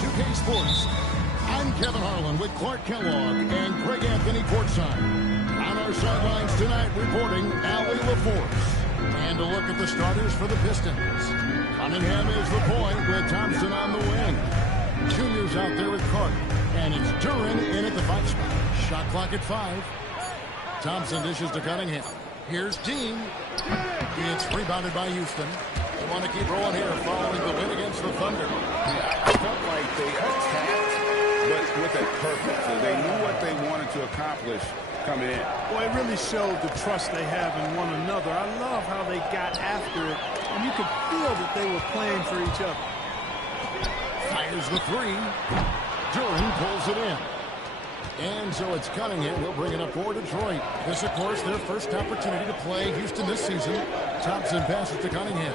2K Sports. I'm Kevin Harlan with Clark Kellogg and Greg Anthony courtside. On our sidelines tonight, reporting Allie LaForce. And a look at the starters for the Pistons. Cunningham is the point with Thompson on the wing. Junior's out there with Carter. And it's Duren in at the 5 spot. Shot clock at 5. Thompson dishes to Cunningham. Here's Dean. It's rebounded by Houston. They want to keep rolling here following the win against the Thunder. Yeah, I felt like they attacked, but with a purpose. So they knew what they wanted to accomplish coming in. Well, it really showed the trust they have in one another. I love how they got after it, and you could feel that they were playing for each other. Fires the 3. Duren pulls it in. And so it's Cunningham. He'll bring it up for Detroit. This, of course, their first opportunity to play Houston this season. Thompson passes to Cunningham.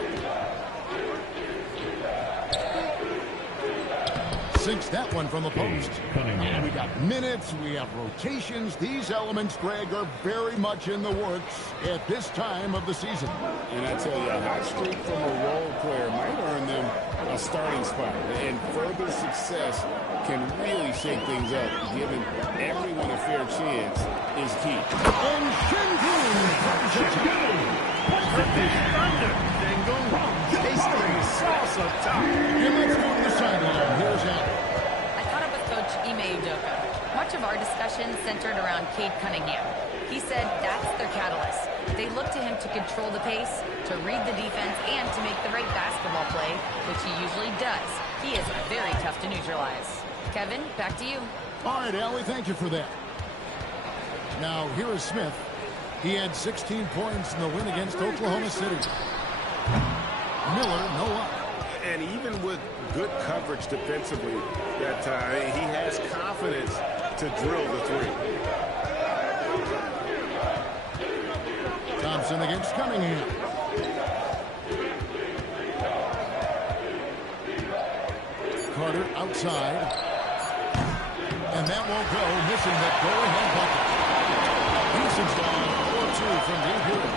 Sinks that one from the post. We got minutes. We have rotations. These elements, Greg, are very much in the works at this time of the season. And I tell you, a hot streak from a role player might earn them a starting spot. And further success can really shake things up. Giving everyone a fair chance is key. And Sengun comes to Thunder. Sengun. Tasting the sauce up top. And let's go to the sideline. Here's Allen. I caught up with Coach Ime Udoka. Much of our discussion centered around Cade Cunningham. He said that's their catalyst. They look to him to control the pace, to read the defense, and to make the right basketball play, which he usually does. He is very tough to neutralize. Kevin, back to you. All right, Allie, thank you for that. Now, here is Smith. He had 16 points in the win against Oklahoma City. Miller, no luck. And even with good coverage defensively, that he has confidence to drill the 3. Thompson against Cunningham. Carter outside. And that won't go, missing that go-ahead bucket. Houston's gone 4-2 from deep here.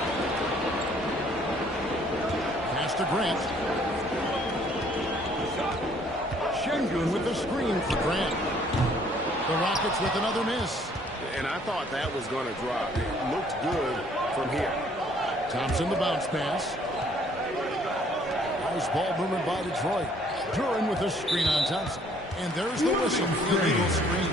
Pass to Grant. Sengun with the screen for Grant. The Rockets with another miss. And I thought that was going to drop. It looked good from here. Thompson the bounce pass. Nice ball movement by Detroit. Duren with the screen on Thompson. And there's the whistle. Illegal screen.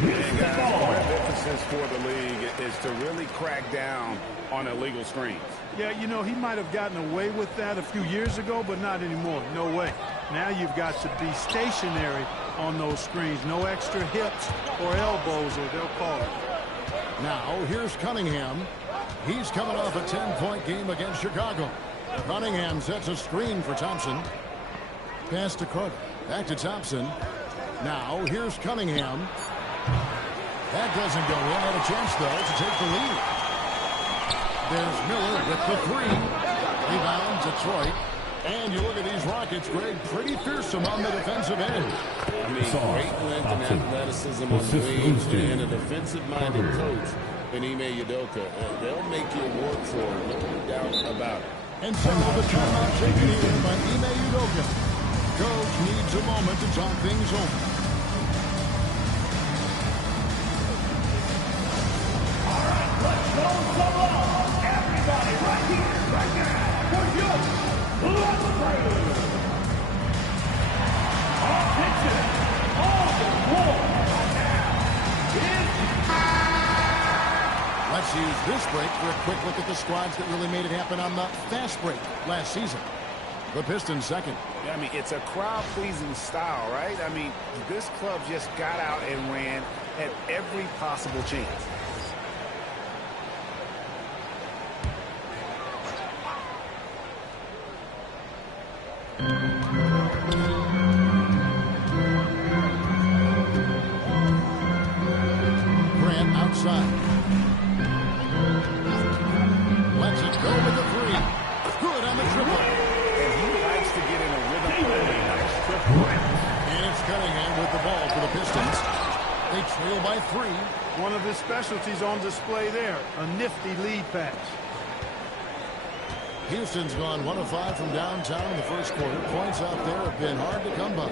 And guys, part of emphasis for the league is to really crack down on illegal screens. Yeah, you know, he might have gotten away with that a few years ago, but not anymore. No way. Now you've got to be stationary on those screens. No extra hips or elbows, or they'll call it. Now, here's Cunningham. He's coming off a 10-point game against Chicago. Cunningham sets a screen for Thompson. Pass to Carter. Back to Thompson. Now, here's Cunningham. That doesn't go in. Had a chance, though, to take the lead. There's Miller with the 3. Rebound, Detroit. And you look at these Rockets, Greg, pretty fearsome on the defensive end. I mean, great length and athleticism on the wings and a defensive-minded coach in Ime Udoka. They'll make you work for it, no doubt about it. And so the timeout taken here by Ime Udoka. Coach needs a moment to talk things over. All right, let's go some love. Everybody right here, right now, for you. Let's pray. Our pitcher on the floor right now is... Let's use this break for a quick look at the squads that really made it happen on the fast break last season. The Pistons second. I mean, it's a crowd-pleasing style, right? I mean, this club just got out and ran at every possible chance. Grant outside. Lets it go with the 3. Good on the triple. And he likes to get in a rhythm early. Nice triple. And it's Cunningham with the ball for the Pistons. They trail by 3. One of his specialties on display there, a nifty lead pass. Houston's gone 1 of 5 from downtown in the first quarter. Points out there have been hard to come by.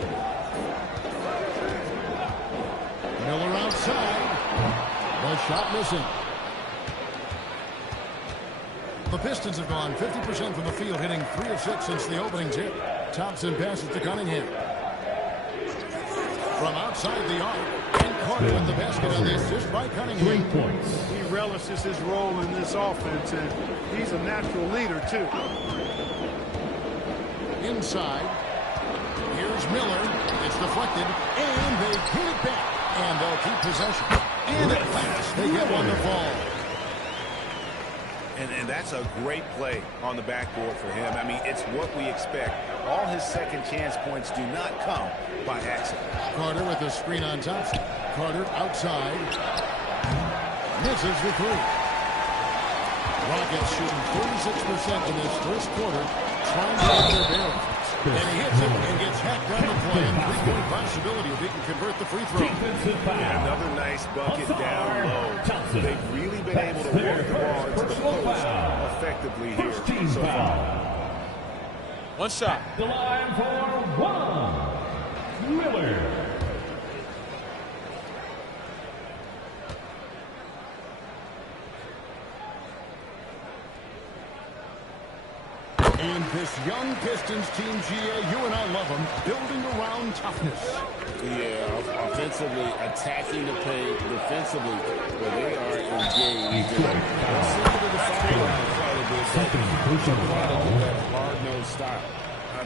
Shot missing. The Pistons have gone 50% from the field, hitting 3 of 6 since the opening tip. Thompson passes to Cunningham. From outside the arc, and Carter with the basket on the assist by Cunningham. 3 points. He relishes his role in this offense, and he's a natural leader, too. Inside. Here's Miller. It's deflected, and they get it back. And they'll keep possession. And at last, they get one to fall. And that's a great play on the backboard for him. I mean, it's what we expect. All his second chance points do not come by accident. Carter with the screen on Thompson. Carter outside. Misses the three. Rockets shooting 46% in this first quarter, trying to get their bearings. And he hits it and gets hacked on the play. And 3-point possibility if he can convert the free throw. Yeah, another nice bucket down low. They've really been able to work the ball into the post effectively here so far. One shot. The line for one. Miller. And this young Pistons team, GA, you and I love them, building around toughness. Yeah, offensively, attacking the paint, defensively, where they are engaged. They're similar to the sideline quite a bit, but that hard-nosed style.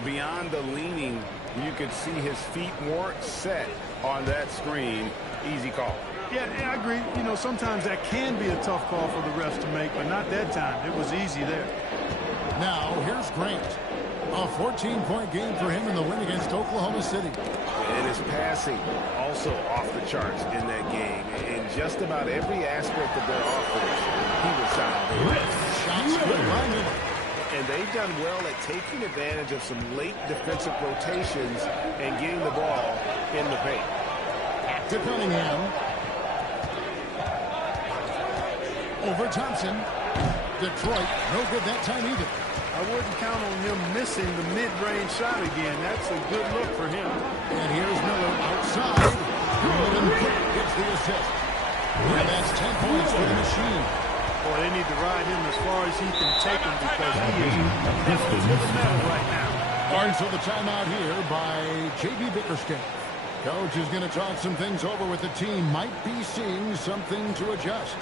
Beyond the leaning, you could see his feet weren't set on that screen. Easy call. Yeah, I agree. You know, sometimes that can be a tough call for the refs to make, but not that time. It was easy there. Now, here's Grant. A 14-point game for him in the win against Oklahoma City. And his passing also off the charts in that game. In just about every aspect of their offense, he was solid. Shots good by Miller. And they've done well at taking advantage of some late defensive rotations and getting the ball in the paint. Back to Cunningham. Over Thompson. Detroit, no good that time either. I wouldn't count on him missing the mid-range shot again. That's a good look for him. And here's Miller outside. Good, and gets the assist. And that's 10 points for the machine. Boy, they need to ride him as far as he can take him because he is pedal to the metal right now. And so the timeout here by J.B. Bickerstaff. Coach is going to talk some things over with the team. Might be seeing something to adjust.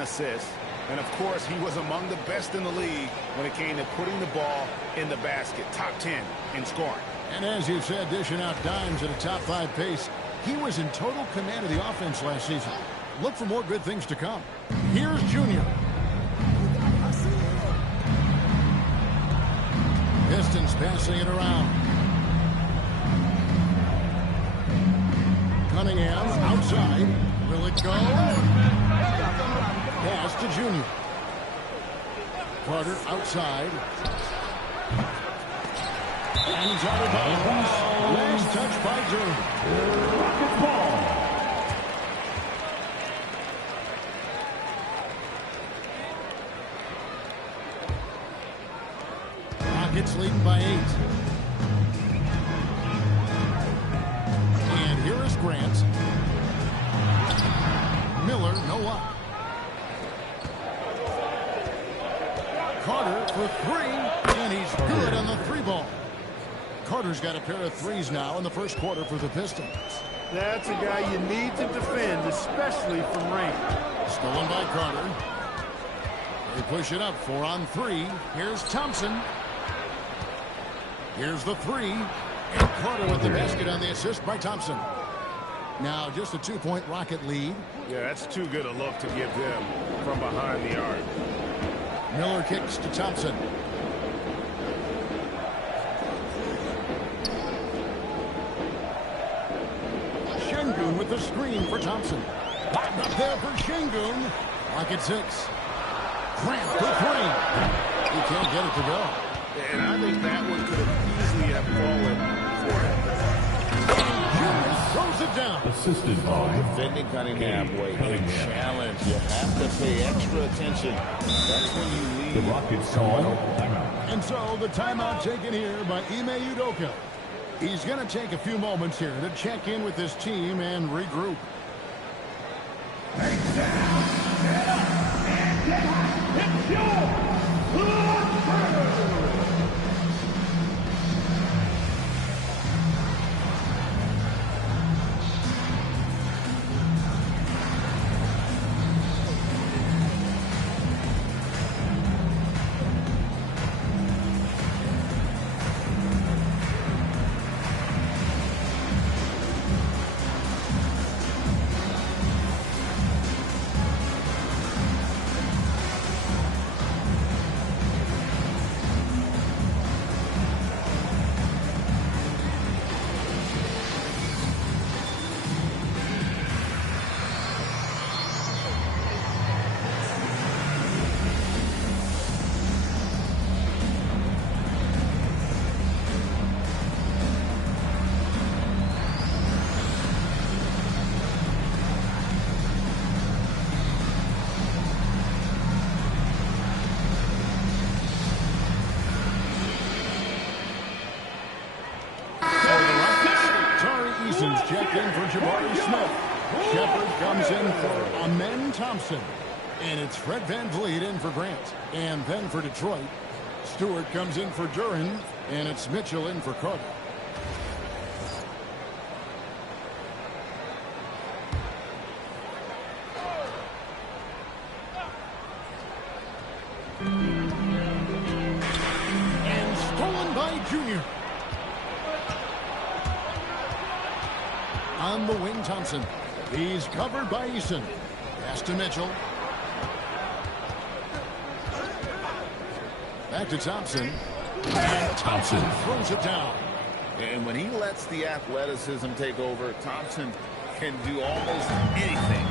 Assists. And of course, he was among the best in the league when it came to putting the ball in the basket. Top 10 in scoring. And as you said, dishing out dimes at a top 5 pace, he was in total command of the offense last season. Look for more good things to come. Here's Junior. Pistons passing it around. Cunningham outside. Will it go? Pass to Junior. Carter outside. And he's out of bounds. Last touch by Junior. Rockets ball. Rockets leading by 8. And Grant. Miller, no up. Carter for three, and he's good on the three ball. Carter's got a pair of threes now in the first quarter for the Pistons. That's a guy you need to defend, especially from range. Stolen by Carter. They push it up, 4 on 3. Here's Thompson. Here's the three. And Carter with the basket on the assist by Thompson. Now just a 2-point Rocket lead. Yeah, that's too good a look to give them from behind the arc. Miller kicks to Thompson. Şengün with the screen for Thompson. Up there for Şengün. Rocket 6. Grant for three. He can't get it to go. And I think that one could have easily have fallen for him. Junior throws it down. Assisted by Defending Cunningham, boy, a challenge. You have to pay extra attention. That's when you lead. the Rockets call timeout. And so the timeout taken here by Ime Udoka. He's going to take a few moments here to check in with his team and regroup. It's your Check in for Jabari Smith. Shepard comes in for Amen Thompson. And it's Fred VanVleet in for Grant. And then for Detroit, Stewart comes in for Duren. And it's Mitchell in for Carter. And stolen by Junior. On the wing, Thompson. He's covered by Eason. Pass to Mitchell. Back to Thompson. And Thompson throws it down. And when he lets the athleticism take over, Thompson can do almost anything.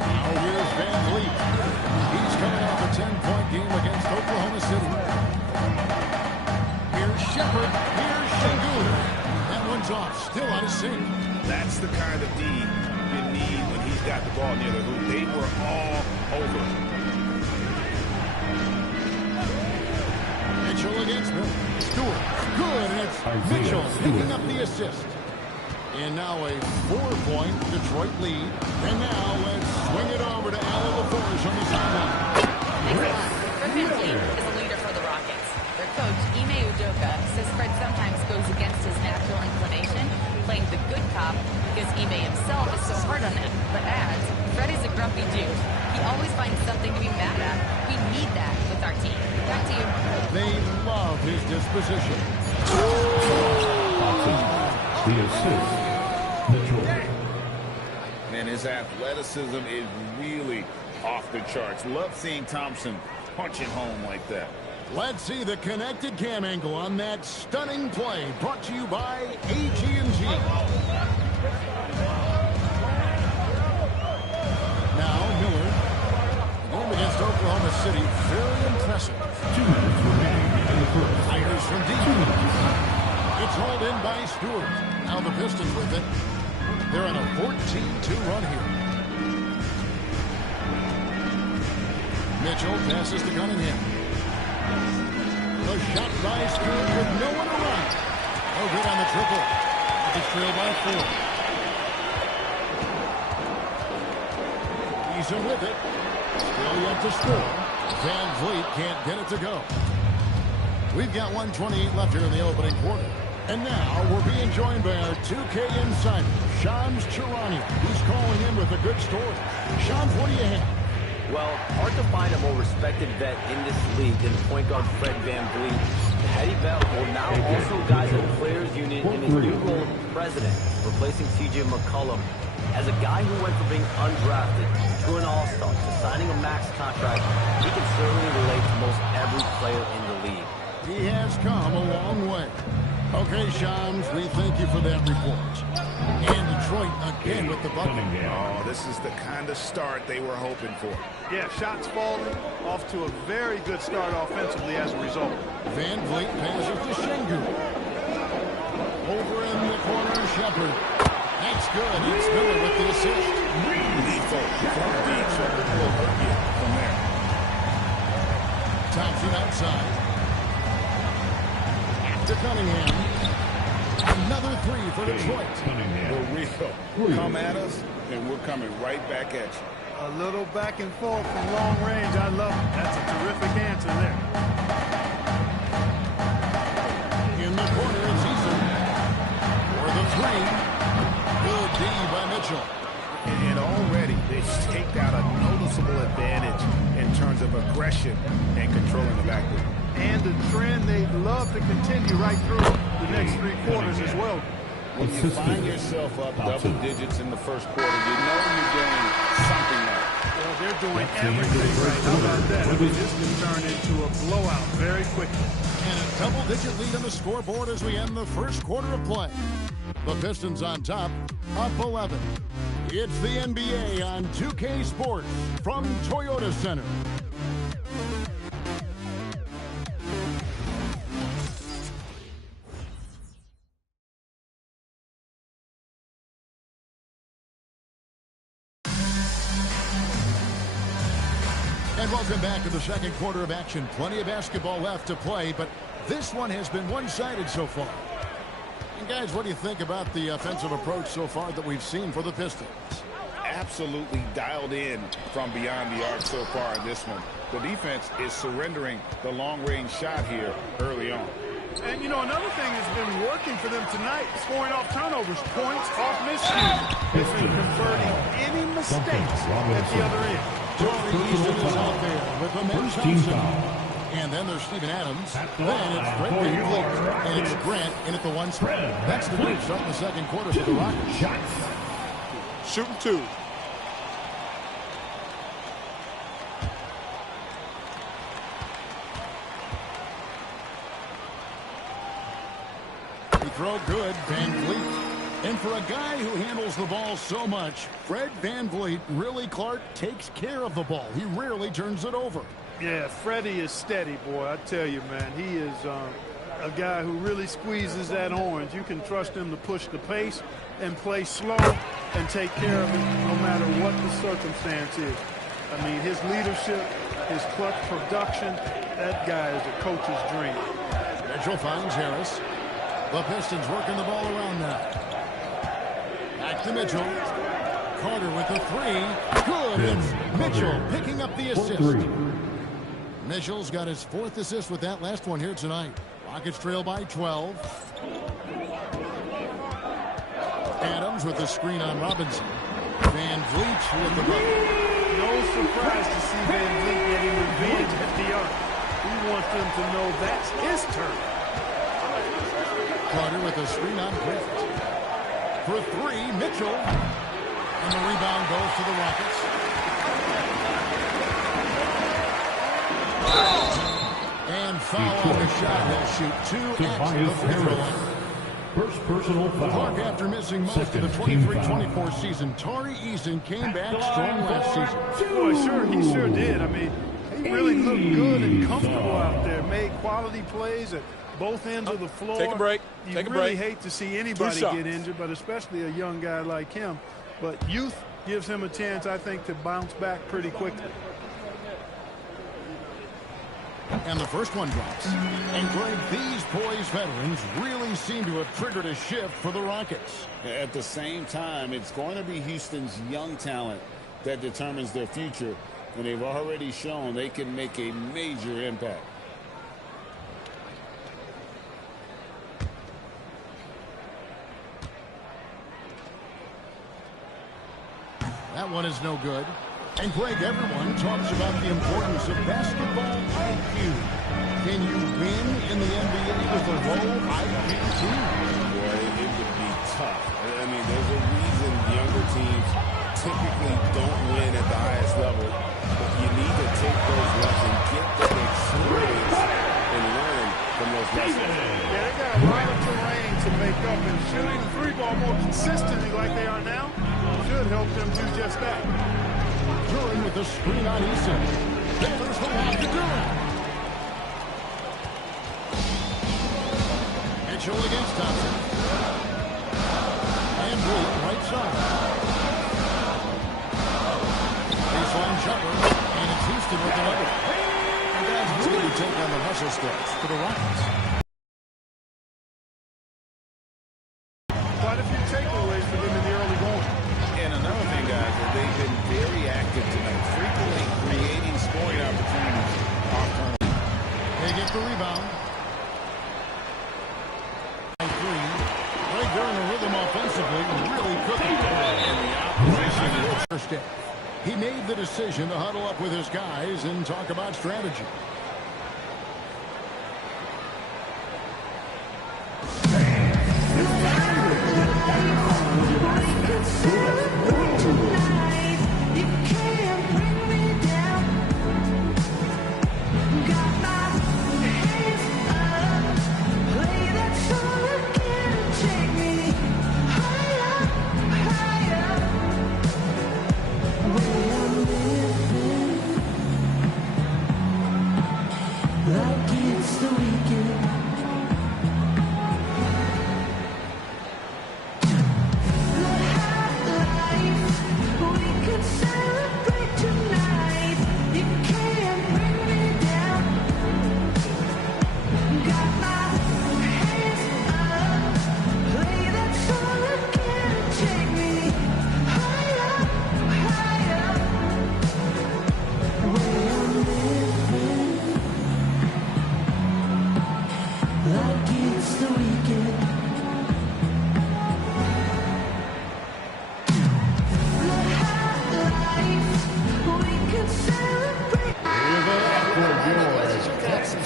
Now here's VanVleet. He's coming off a 10-point game against Oklahoma City. Here's Shepard. Here's Şengün. That one's off. Still out of sync. That's the kind of D you need when he's got the ball near the hoop. They were all over. Mitchell against Miller. Stewart. Good. And it's Mitchell picking up the assist. And now a 4-point Detroit lead. And now let's swing it over to Allie LaForge on the sideline. Thanks a lot. Fred VanVleet is a leader for the Rockets. Their coach, Ime Udoka, says Fred sometimes goes against his natural inclination, playing the good cop because Ime himself is so hard on him. But adds, Fred is a grumpy dude. He always finds something to be mad at. We need that with our team. Back to you. They love his disposition. The assist, Mitchell. And his athleticism is really off the charts. Love seeing Thompson punch it home like that. Let's see the connected cam angle on that stunning play. Brought to you by AT&T. Now Miller. Game against Oklahoma City. Very impressive. 2 minutes remaining in the first. Fires from 2 deep. minutes. It's hauled in by Stewart. Now the Pistons with it. They're on a 14-2 run here. Mitchell passes to Cunningham. The shot by Stewart with no one around. No good on the triple. Rockets trail by 4. He's in with it. Still yet to score. Van Vliet can't get it to go. We've got 1:28 left here in the opening quarter. And now we're being joined by our 2K insider, Shams Charania. He's calling in with a good story. Shams, what do you have? Well, hard to find a more respected vet in this league than point guard Fred VanVleet. Eddie Bell will now also guide the players union in his new role as president, replacing C.J. McCollum. As a guy who went from being undrafted to an all-star to signing a max contract, he can certainly relate to most every player in the league. He has come a long way. Okay, Shams, we thank you for that report. And Detroit again with the bucket. Oh, this is the kind of start they were hoping for. Yeah, shots falling, off to a very good start offensively as a result. Van Vliet passes to Şengün. Over in the corner, Shepard. That's good. It's Miller with the assist. Lethal from deep. Shepard will hurt you from there. Thompson outside. To Cunningham. Another three for Detroit. For real. Come at us, and we're coming right back at you. A little back and forth from long range. I love it. That's a terrific answer there. In the corner, it's Eason. For the three. Good D by Mitchell. And already they've staked out a noticeable advantage in terms of aggression and controlling the backcourt. And a trend they'd love to continue right through the next 3 quarters as well. When you find yourself up double digits in the first quarter, you know you're doing something right. Well, they're doing everything right. How about that? I mean, this can turn into a blowout very quickly. And a double-digit lead on the scoreboard as we end the first quarter of play. The Pistons on top, up 11. It's the NBA on 2K Sports from Toyota Center. And welcome back to the second quarter of action. Plenty of basketball left to play, but this one has been one-sided so far. And guys, what do you think about the offensive approach so far that we've seen for the Pistons? Absolutely dialed in from beyond the arc so far in this one. The defense is surrendering the long-range shot here early on. And, you know, another thing that's been working for them tonight, scoring off turnovers, points off miscues. They've been converting any mistakes at the other end. Torrey Eason is out there with the men's Thompson. And then there's Steven Adams. Then it's Fred VanVleet. And it's Grant in at the one spot. That's the move starting the second quarter for the Rockets. Shooting 2. He throw good, VanVleet. And for a guy who handles the ball so much, Fred VanVleet really, Clark, takes care of the ball. He rarely turns it over. Yeah, Freddie is steady, boy. I tell you, man, he is a guy who really squeezes that orange. You can trust him to push the pace and play slow and take care of it no matter what the circumstance is. I mean, his leadership, his clutch production, that guy is a coach's dream. Mitchell finds Harris. The Pistons working the ball around now. Back to Mitchell. Carter with the three. Good. It's Mitchell picking up the assist. Mitchell's got his 4th assist with that last one here tonight. Rockets trail by 12. Adams with the screen on Robinson. VanVleet with the bucket. No surprise to see VanVleet getting revenge at the arc. We want them to know that's his turn. Carter with a screen on Grant. For 3, Mitchell. And the rebound goes to the Rockets. And foul on the shot. He'll shoot 2 at the free throw line. First personal foul. Clark, after missing most of the 23-24 season, Torrey Eason came back strong last season. Boy, he sure did. I mean, he really looked good and comfortable out there. Made quality plays at both ends of the floor. Take a break. You Take a really break. hate to see anybody get injured, but especially a young guy like him. But youth gives him a chance, I think, to bounce back pretty quickly. And the first one drops. And Greg, these poised veterans really seem to have triggered a shift for the Rockets. At the same time, it's going to be Houston's young talent that determines their future. And they've already shown they can make a major impact. That one is no good. And Greg, everyone talks about the importance of basketball IQ. Can you win in the NBA with a low IQ team? Boy, it would be tough. I mean, there's a reason younger teams typically don't win at the highest level. But you need to take those lessons, get that experience, and learn from those lessons. Yeah, they got a lot of terrain to make up, and shooting the three ball more consistently like they are now should help them do just that. Duran with the screen on Eason. There's the walk to Duran. Mitchell against Thompson. And Blue, right side. Baseline jumper, and it's Houston with another. And guys, it's going to take on the hustle steps for the Rockets. Quite a few takeaways for them in the early going. And another thing, guys, is they've been very active tonight, frequently creating scoring opportunities off turnover. They get the rebound. Three. Right there in the rhythm offensively, really cooking. And the opposition is first step. He made the decision to huddle up with his guys and talk about strategy.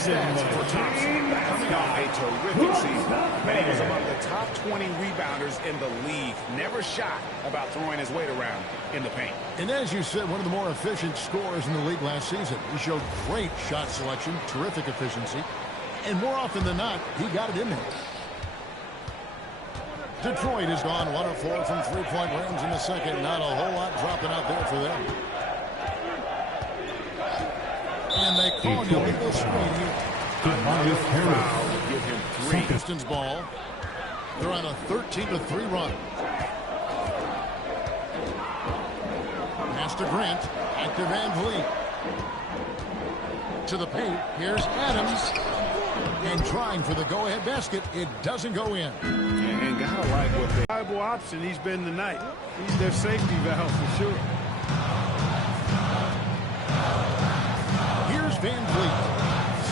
Coming off a terrific season, and he was among the top 20 rebounders in the league. Never shy about throwing his weight around in the paint. And as you said, one of the more efficient scorers in the league last season. He showed great shot selection, terrific efficiency, and more often than not, he got it in there. Detroit has gone 1 of 4 from three-point range in the second. Not a whole lot dropping out there for them. And they call an illegal screen here. Another foul to give him 3. Pistons ball. They're on a 13-3 run. Pass to Grant. Back to Van Vliet. To the paint. Here's Adams. And trying for the go-ahead basket. It doesn't go in. And gotta like what they... Viable option he's been tonight. He's their safety valve for sure. Here's Van Vliet.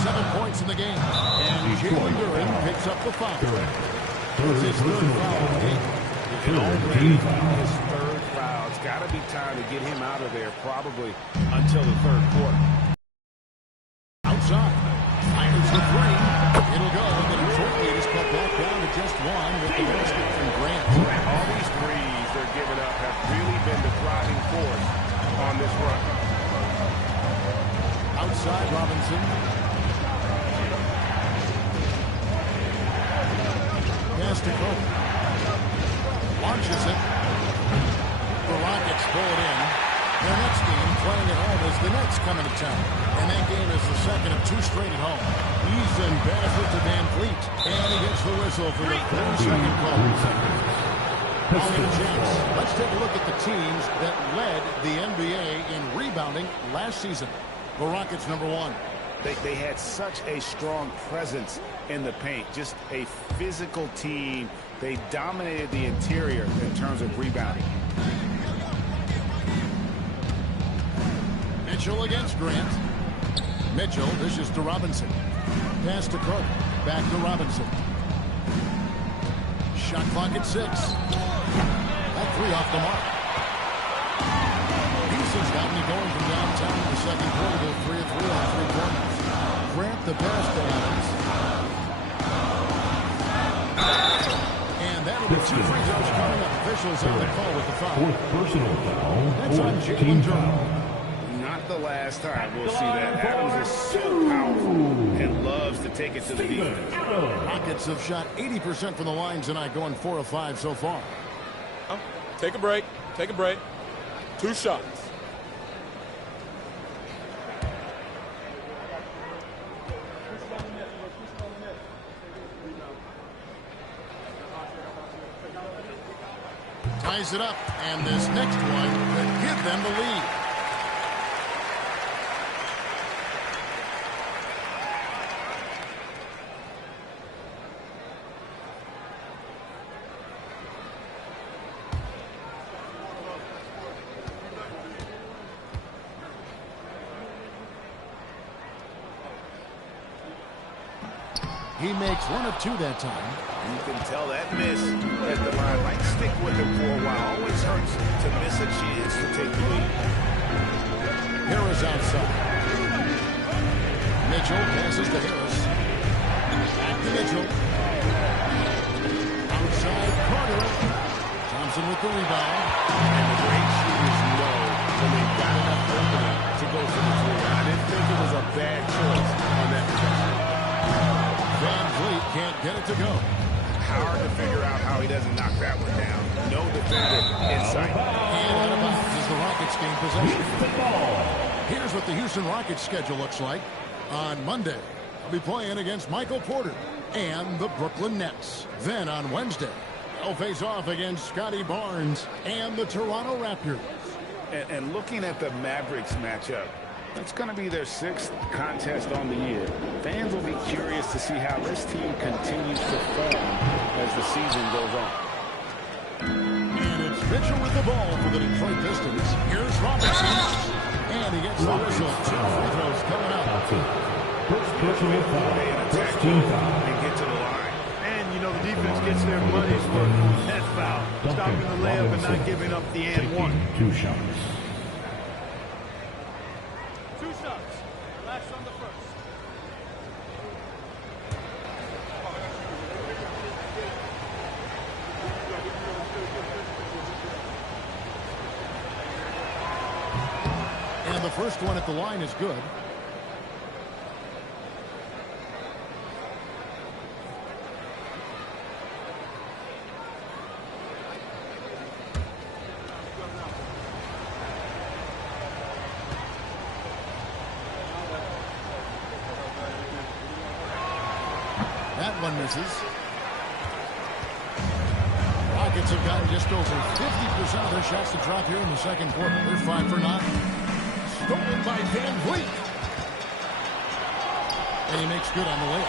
7 points in the game. And Jalen Duran picks up the foul. It's his third foul of the game. And already his third foul. It's got to be time to get him out of there probably until the third quarter. Outside. Fires the three. It'll go. And the Detroit lead is cut back down to just 1 with the basket from Grant. All these threes they're giving up have really been the driving force on this run. Outside Robinson. Pass to Kobe. Launches it. The Rockets pull it in. Their next game playing at home is the Nets coming to town. And that game is the second of 2 straight at home. Eason passes it to Van Vliet. And he gets the whistle for the 3-second call. I'll get a chance. Let's take a look at the teams that led the NBA in rebounding last season. The Rockets, number 1. They had such a strong presence in the paint, just a physical team. They dominated the interior in terms of rebounding. Mitchell against Grant. Mitchell dishes to Robinson. Pass to Carter. Back to Robinson. Shot clock at 6. That three off the mark. Pieces got me going from downtown in the second quarter. 3 of 3 on 3 corners. Grant the pass to Adams. And that'll be 2 free throws coming up. Officials on the call with the foul. Fourth personal foul. That's on Fourth Jalen team Durham. foul. Not the last time we'll see that. Adams is so powerful and loves to take it to the defense. Rockets have shot 80% from the line tonight, going 4 of 5 so far. Take a break. Take a break. 2 shots. Ties it up, and this next one could give them the lead. He makes 1 of 2 that time. You can tell that miss at the line might stick with him for a while. Always hurts to miss a chance to take the lead. Harris outside. Mitchell passes to Harris. Back to Mitchell. Outside Carter. Thompson with the rebound. And the great shooters know when they've got enough opening to go for the three. I didn't think it was a bad choice on that possession. Van Vliet can't get it to go. Hard to figure out how he doesn't knock that one down. No defender in sight. And out of bounds as the Rockets gain possession. Here's what the Houston Rockets schedule looks like. On Monday, they'll be playing against Michael Porter and the Brooklyn Nets. Then on Wednesday, they'll face off against Scotty Barnes and the Toronto Raptors. And looking at the Mavericks matchup, it's going to be their 6th contest on the year. Fans will be curious to see how this team continues to form as the season goes on. And it's Mitchell with the ball for the Detroit Pistons. Here's Robinson. And he gets the whistle. 2 free throws coming up. First personal foul. First team foul. And get to the line. And, you know, the defense gets their money's worth on that foul. Stopping the layup and not giving up the and one. 2 shots. 2 shots. Last on the first. And the first one at the line is good. That one misses. Rockets have gotten just over 50% of their shots to drop here in the second quarter. They're 5 for 9. Stolen by Van Vliet. And he makes good on the layup.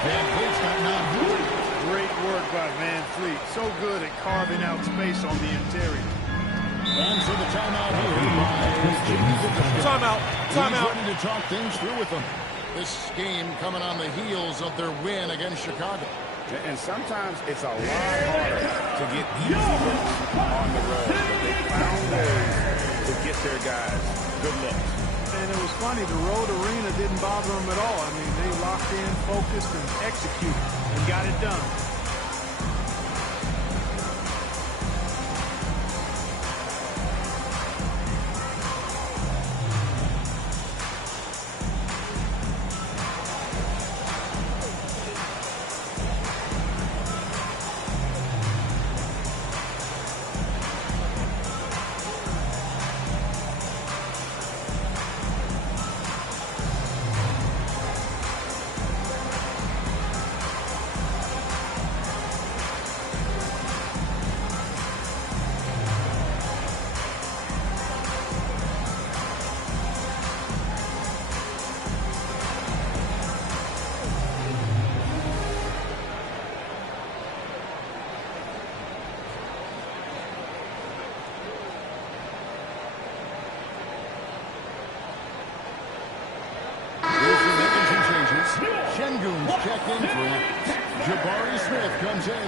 Van Vliet's got 9. Great work by Van Vliet. So good at carving out space on the interior. And so the timeout here. Timeout. Timeout. He's ready to talk things through with them. This game coming on the heels of their win against Chicago. And sometimes it's a lot harder to get easy looks on the road. But they found ways to get their guys good looks. And it was funny, the road arena didn't bother them at all. I mean, they locked in, focused, and executed, and got it done.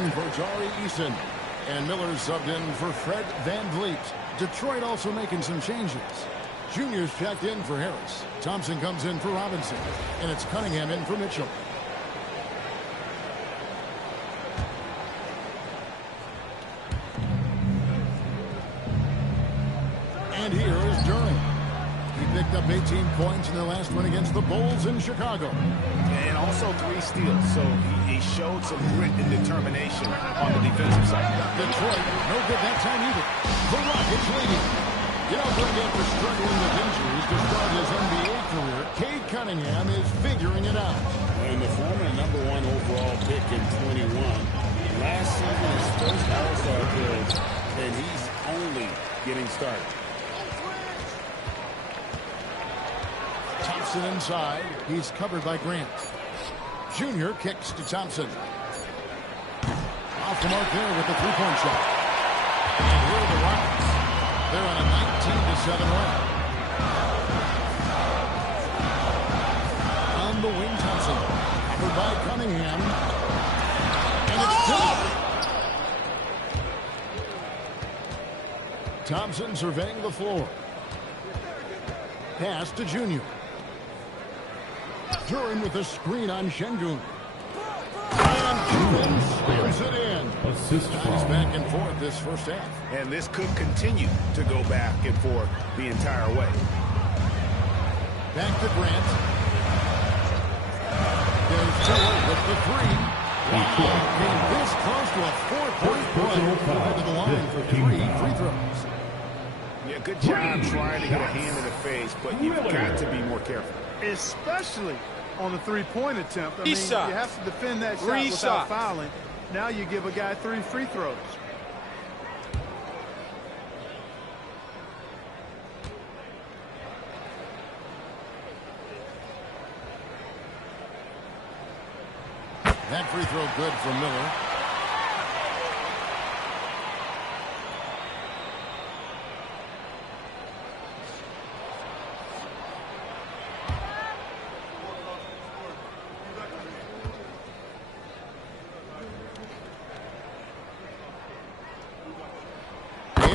in for Tari Eason. And Miller subbed in for Fred VanVleet. Detroit also making some changes. Junior's checked in for Harris. Thompson comes in for Robinson. And it's Cunningham in for Mitchell. And here is Duren. He picked up 18 points in their last one against the Bulls in Chicago. And also 3 steals, so he showed some grit and determination on the defensive side. Detroit, no good that time either. The Rockets leading. You know, Greg, after struggling with injuries to start his NBA career, Cade Cunningham is figuring it out. And the former #1 overall pick in 21. Last season, his first All-Star appearance, and he's only getting started. Thompson inside. He's covered by Grant. Junior kicks to Thompson. Off the mark there with the three-point shot. And here are the Rockets. They're on a 19-7 run. On the wing, Thompson. Covered by Cunningham. And it's good. Thompson surveying the floor. Pass to Junior. Duren with a screen on Şengün. And Duren scores it in. Assist He's back and forth this first half. And this could continue to go back and forth the entire way. Back to Grant. There's Tiller with the three. Came this close to a 4-point play. To the line for 3 free throws. Yeah, good job trying to get a hand in the face, but you've got to be more careful. Especially on the three-point attempt. I mean, Shots. you have to defend that shot Three without shots. fouling. Now you give a guy 3 free throws. That free throw good from Miller.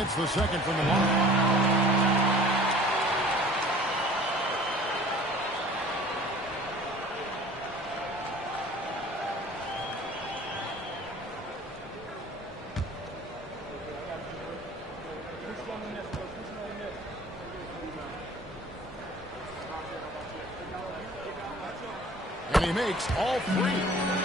It's the second from the line. And he makes all 3.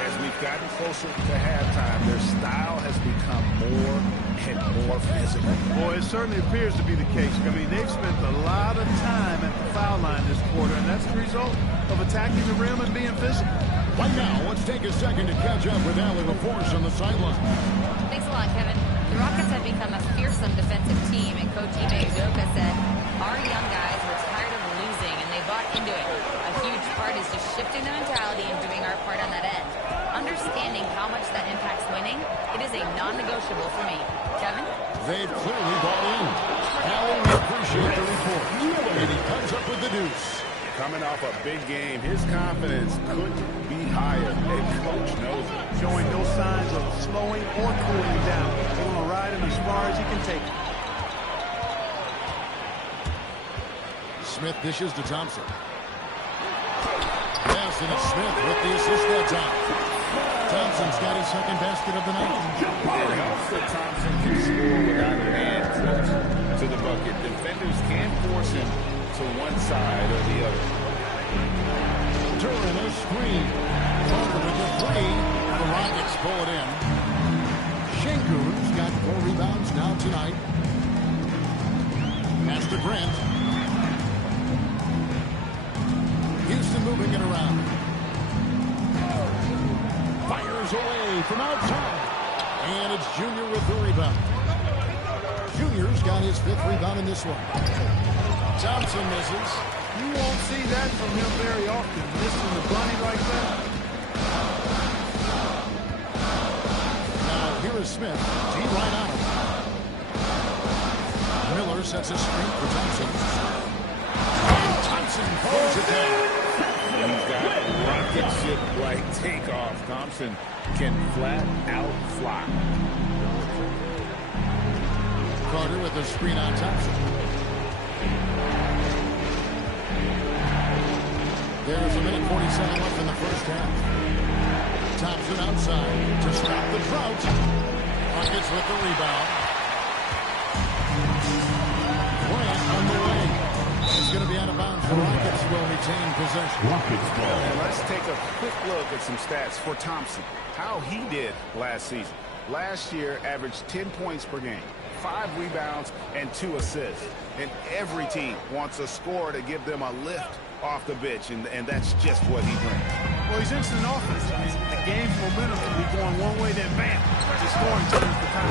As we've gotten closer to halftime, their style has become more and more physical. Boy, it certainly appears to be the case. I mean, they've spent a lot of time at the foul line this quarter, and that's the result of attacking the rim and being physical. Right now, let's take a second to catch up with Allie LaForce on the sideline. Thanks a lot, Kevin. The Rockets have become a fearsome defensive team, and Coach Ime Udoka said, our young guys were tired of losing, and they bought into it. A huge part is just shifting the mentality and doing our part on that end. Understanding how much that impacts winning, it is a non-negotiable for me. Kevin? They've clearly bought in. Allie, we appreciate the report. And he comes up with the deuce. Coming off a big game, his confidence couldn't be higher, and Coach knows it. Showing no signs of slowing or cooling down. He's going to ride him as far as he can take it. Smith dishes to Thompson. Yes, and it's Smith with the assist that time. Thompson's got his second basket of the night. It helps that Thompson can score without a man close to the bucket. Defenders can force him to one side or the other. Duren a screen. Parker with the 3. The Rockets pull it in. Şengün's got 4 rebounds now tonight. Pass to Grant. Houston moving it around. Fires away from outside. And it's Junior with the rebound. Junior's got his 5th rebound in this one. Thompson misses. You won't see that from him very often, missing the bunny like that. Now here is Smith. Team right on him. Miller sets a screen for Thompson. And Thompson throws it down. He's got rocket ship ship-like takeoff. Thompson can flat out fly. Carter with a screen on Thompson. There's a minute 47 left in the first half. Thompson outside to stop the drought. Rockets with the rebound. Bryant on the way. He's going to be out of bounds. The Rockets will retain possession. And let's take a quick look at some stats for Thompson. How he did last season. Last year, averaged 10 points per game, 5 rebounds, and 2 assists. And every team wants a scorer to give them a lift off the bench, and that's just what he brings. Well, he's instant offense. I mean, the game's momentum can be going one way, then bam, the scoring turns the time.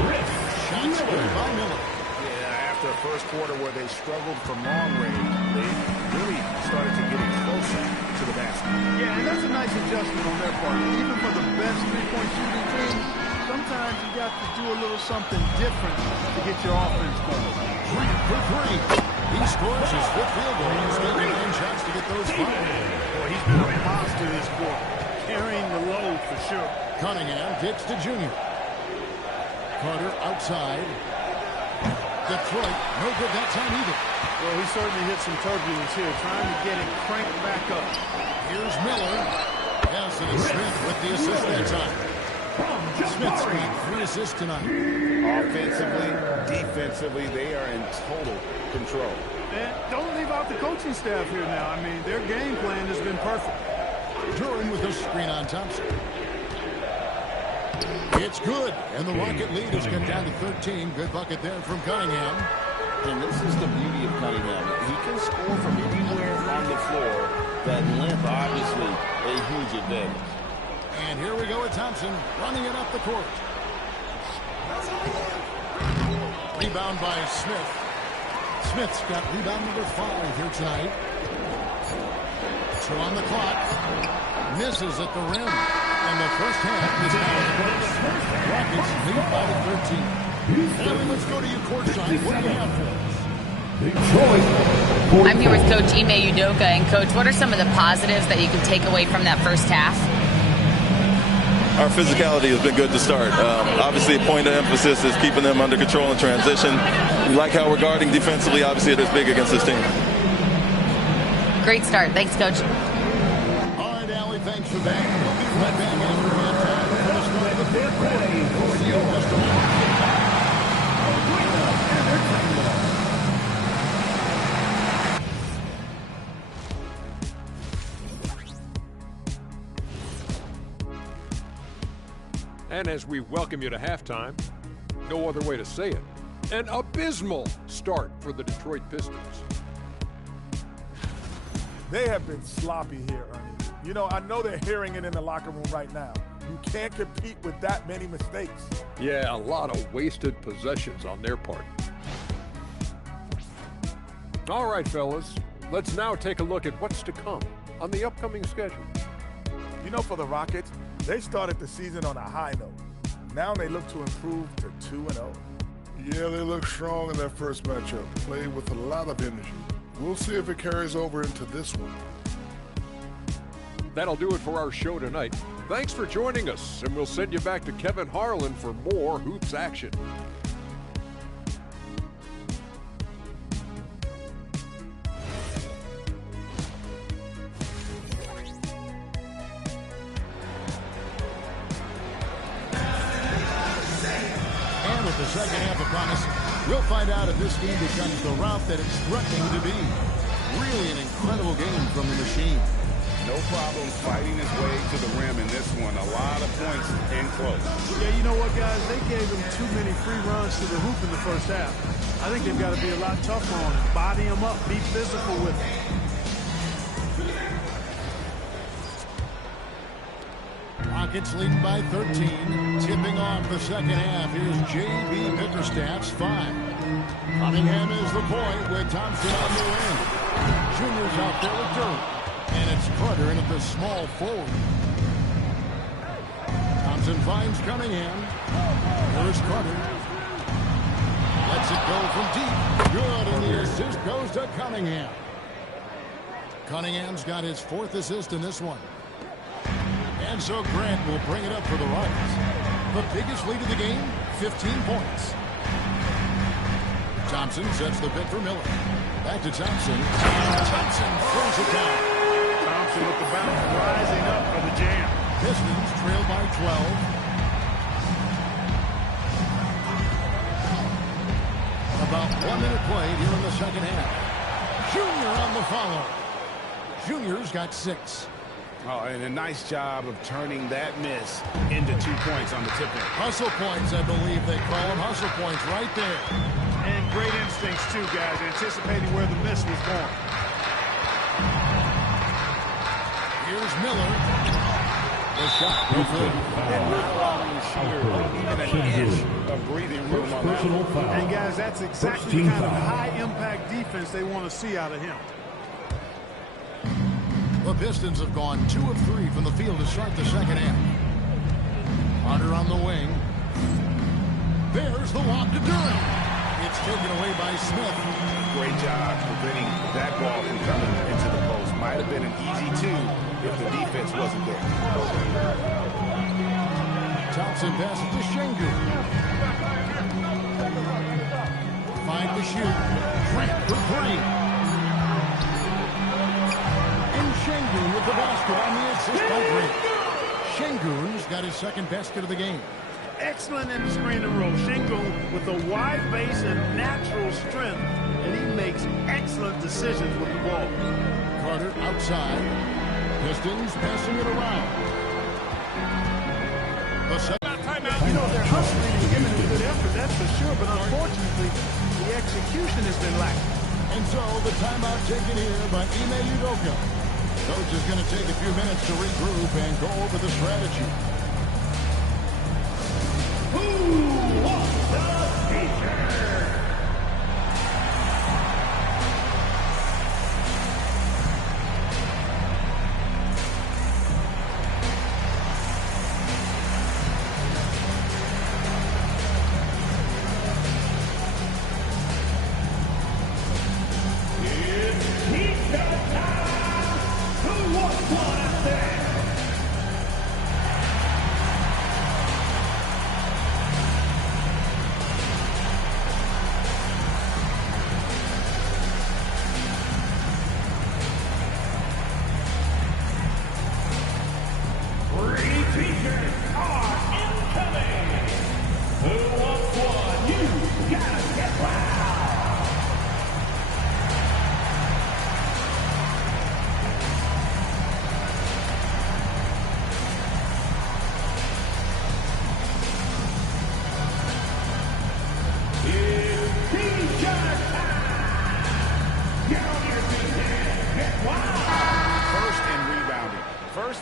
Shots scored by Miller. Yeah, after the first quarter where they struggled from long range, they really started to get closer to the basket. Yeah, and that's a nice adjustment on their part. Even for the best three-point shooting team, sometimes you got to do a little something different to get your offense going. Grant for 3. He scores his 5th field goal. He's taking 9 shots to get those 5. Boy, he's been a monster this quarter, carrying the load for sure. Cunningham kicks to Junior. Carter outside. Detroit, no good that time either. Well, he certainly hit some turbulence here, trying to get it cranked back up. Here's Miller. Nelson and Smith with the assist that time. Smith's got 3 assists tonight. Offensively, defensively, they are in total control. And don't leave out the coaching staff here now. I mean, their game plan has been perfect. Duran with a screen on Thompson. It's good, and the Rocket lead has cut down to 13. Good bucket there from Cunningham. And this is the beauty of Cunningham. He can score from anywhere on the floor. That length, obviously, a huge advantage. And here we go with Thompson running it up the court. Rebound by Smith. Smith's got rebound number 5 here tonight. 2 on the clock. Misses at the rim. And the first half is now close. Rockets lead by 13. Now let's go to you courtside. What do you have for us? I'm here with Coach Ime Udoka. And, Coach, what are some of the positives that you can take away from that first half? Our physicality has been good to start. Obviously, a point of emphasis is keeping them under control in transition. We like how we're guarding defensively. Obviously, it is big against this team. Great start. Thanks, Coach. All right, Allie, thanks for that. We'll be right back after halftime for the start of the third quarter. For you, Mr. And as we welcome you to halftime, no other way to say it, an abysmal start for the Detroit Pistons. They have been sloppy here, Ernie. You know, I know they're hearing it in the locker room right now. You can't compete with that many mistakes. Yeah, a lot of wasted possessions on their part. All right, fellas, let's now take a look at what's to come on the upcoming schedule. You know, for the Rockets, they started the season on a high note. Now they look to improve to 2-0. Yeah, they look strong in that first matchup. Played with a lot of energy. We'll see if it carries over into this one. That'll do it for our show tonight. Thanks for joining us, and we'll send you back to Kevin Harlan for more Hoops action. The second half upon us. We'll find out if this game becomes the route that it's threatening to be. Really an incredible game from the machine. No problem fighting his way to the rim in this one. A lot of points in close. Yeah, you know what, guys? They gave him too many free runs to the hoop in the first half. I think they've got to be a lot tougher on him. Body him up. Be physical with him. Rockets leading by 13. Tipping off the second half. Here's J.B. Bickerstaff's 5. Cunningham is the point with Thompson on the wing. Junior's out there with Duran. And it's Carter in at the small forward. Thompson finds Cunningham. Here's Carter. Lets it go from deep. Good, and the assist goes to Cunningham. Cunningham's got his 4th assist in this one. And so Grant will bring it up for the Rockets. The biggest lead of the game, 15 points. Thompson sets the pick for Miller. Back to Thompson. Thompson throws it down. Thompson with the bounce, rising up for the jam. Pistons trail by 12. About 1 minute played here in the second half. Junior on the follow. Junior's got 6. Oh, and a nice job of turning that miss into 2 points on the tip-in. Hustle points, I believe they call them. Hustle points right there. And great instincts, too, guys, anticipating where the miss was going. Here's Miller. The shot, no good. And not allowing the shooter even an inch of breathing room on that. And, guys, that's exactly the kind of high-impact defense they want to see out of him. The Pistons have gone 2 of 3 from the field to start the second half. Carter on the wing. There's the lob to Durant. It's taken away by Smith. Great job preventing that ball from coming into the post. Might have been an easy 2 if the defense wasn't there. Thompson passes to Şengün. 5 to shoot. Grant for 3. Şengün with the basket on the assist by Grant. Şengün's got his second basket of the game. Excellent in the screen and roll. Şengün with a wide base and natural strength, and he makes excellent decisions with the ball. Carter outside. Pistons passing it around. You know, they're hustling and giving a good effort, that's for sure, but unfortunately, the execution has been lacking. And so the timeout taken here by Ime Udoka. Coach is going to take a few minutes to regroup and go over the strategy. Who wants the feature?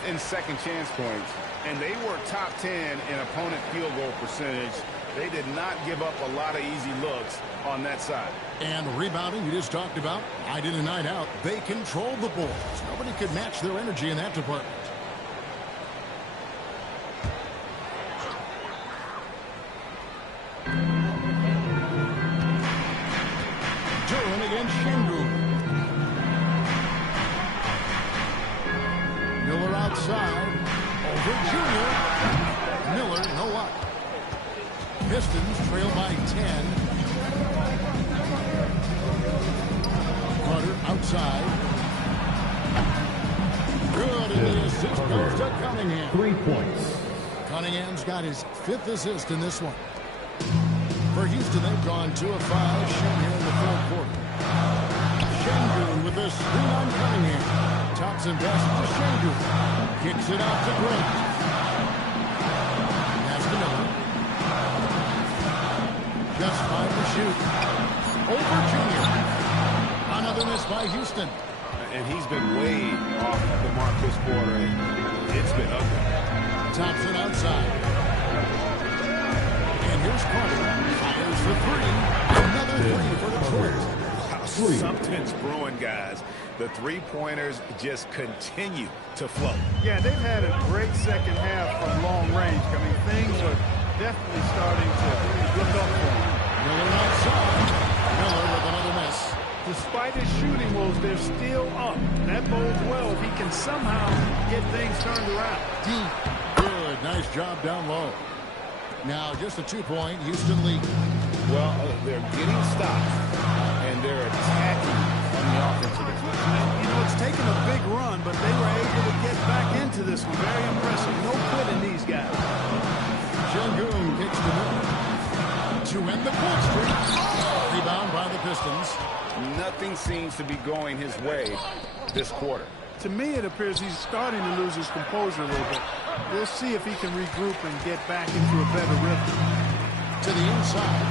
And second chance points, and they were top 10 in opponent field goal percentage. They did not give up a lot of easy looks on that side. And rebounding, you just talked about, night in and night out, they controlled the balls. Nobody could match their energy in that department. Durant against Şengün. Miller outside. Over Junior. Miller, no luck. Pistons trail by 10. Carter outside. Good, and the assist goes to Cunningham. 3 points. Cunningham's got his 5th assist in this one. For Houston, they've gone 2 of 5, shown here in the 4th quarter. Şengün with a screen on Cunningham. Thompson passes to Şengün. Kicks it out to Grant. Pass to Miller. Just 5 to shoot. Over Junior. Another miss by Houston. And he's been way off the mark this quarter. It's been ugly. Thompson outside. And here's Carter. Fires for 3. Another 3 for Detroit. Something's brewing, guys. The three-pointers just continue to flow. Yeah, they've had a great second half from long range. I mean, things are definitely starting to look up for them. Miller outside. Miller with another miss. Despite his shooting woes, they're still up. That bodes well if he can somehow get things turned around. Deep. Good. Nice job down low. Now just a 2-point Houston lead. Well, they're getting stops, and they're attacking on the offensive end. You know, it's taken a big run, but they were able to get back into this one. Very impressive. No quitting these guys. Sengun kicks the middle to end the point streak. Rebound by the Pistons. Nothing seems to be going his way this quarter. To me, it appears he's starting to lose his composure a little bit. We'll see if he can regroup and get back into a better rhythm. To the inside.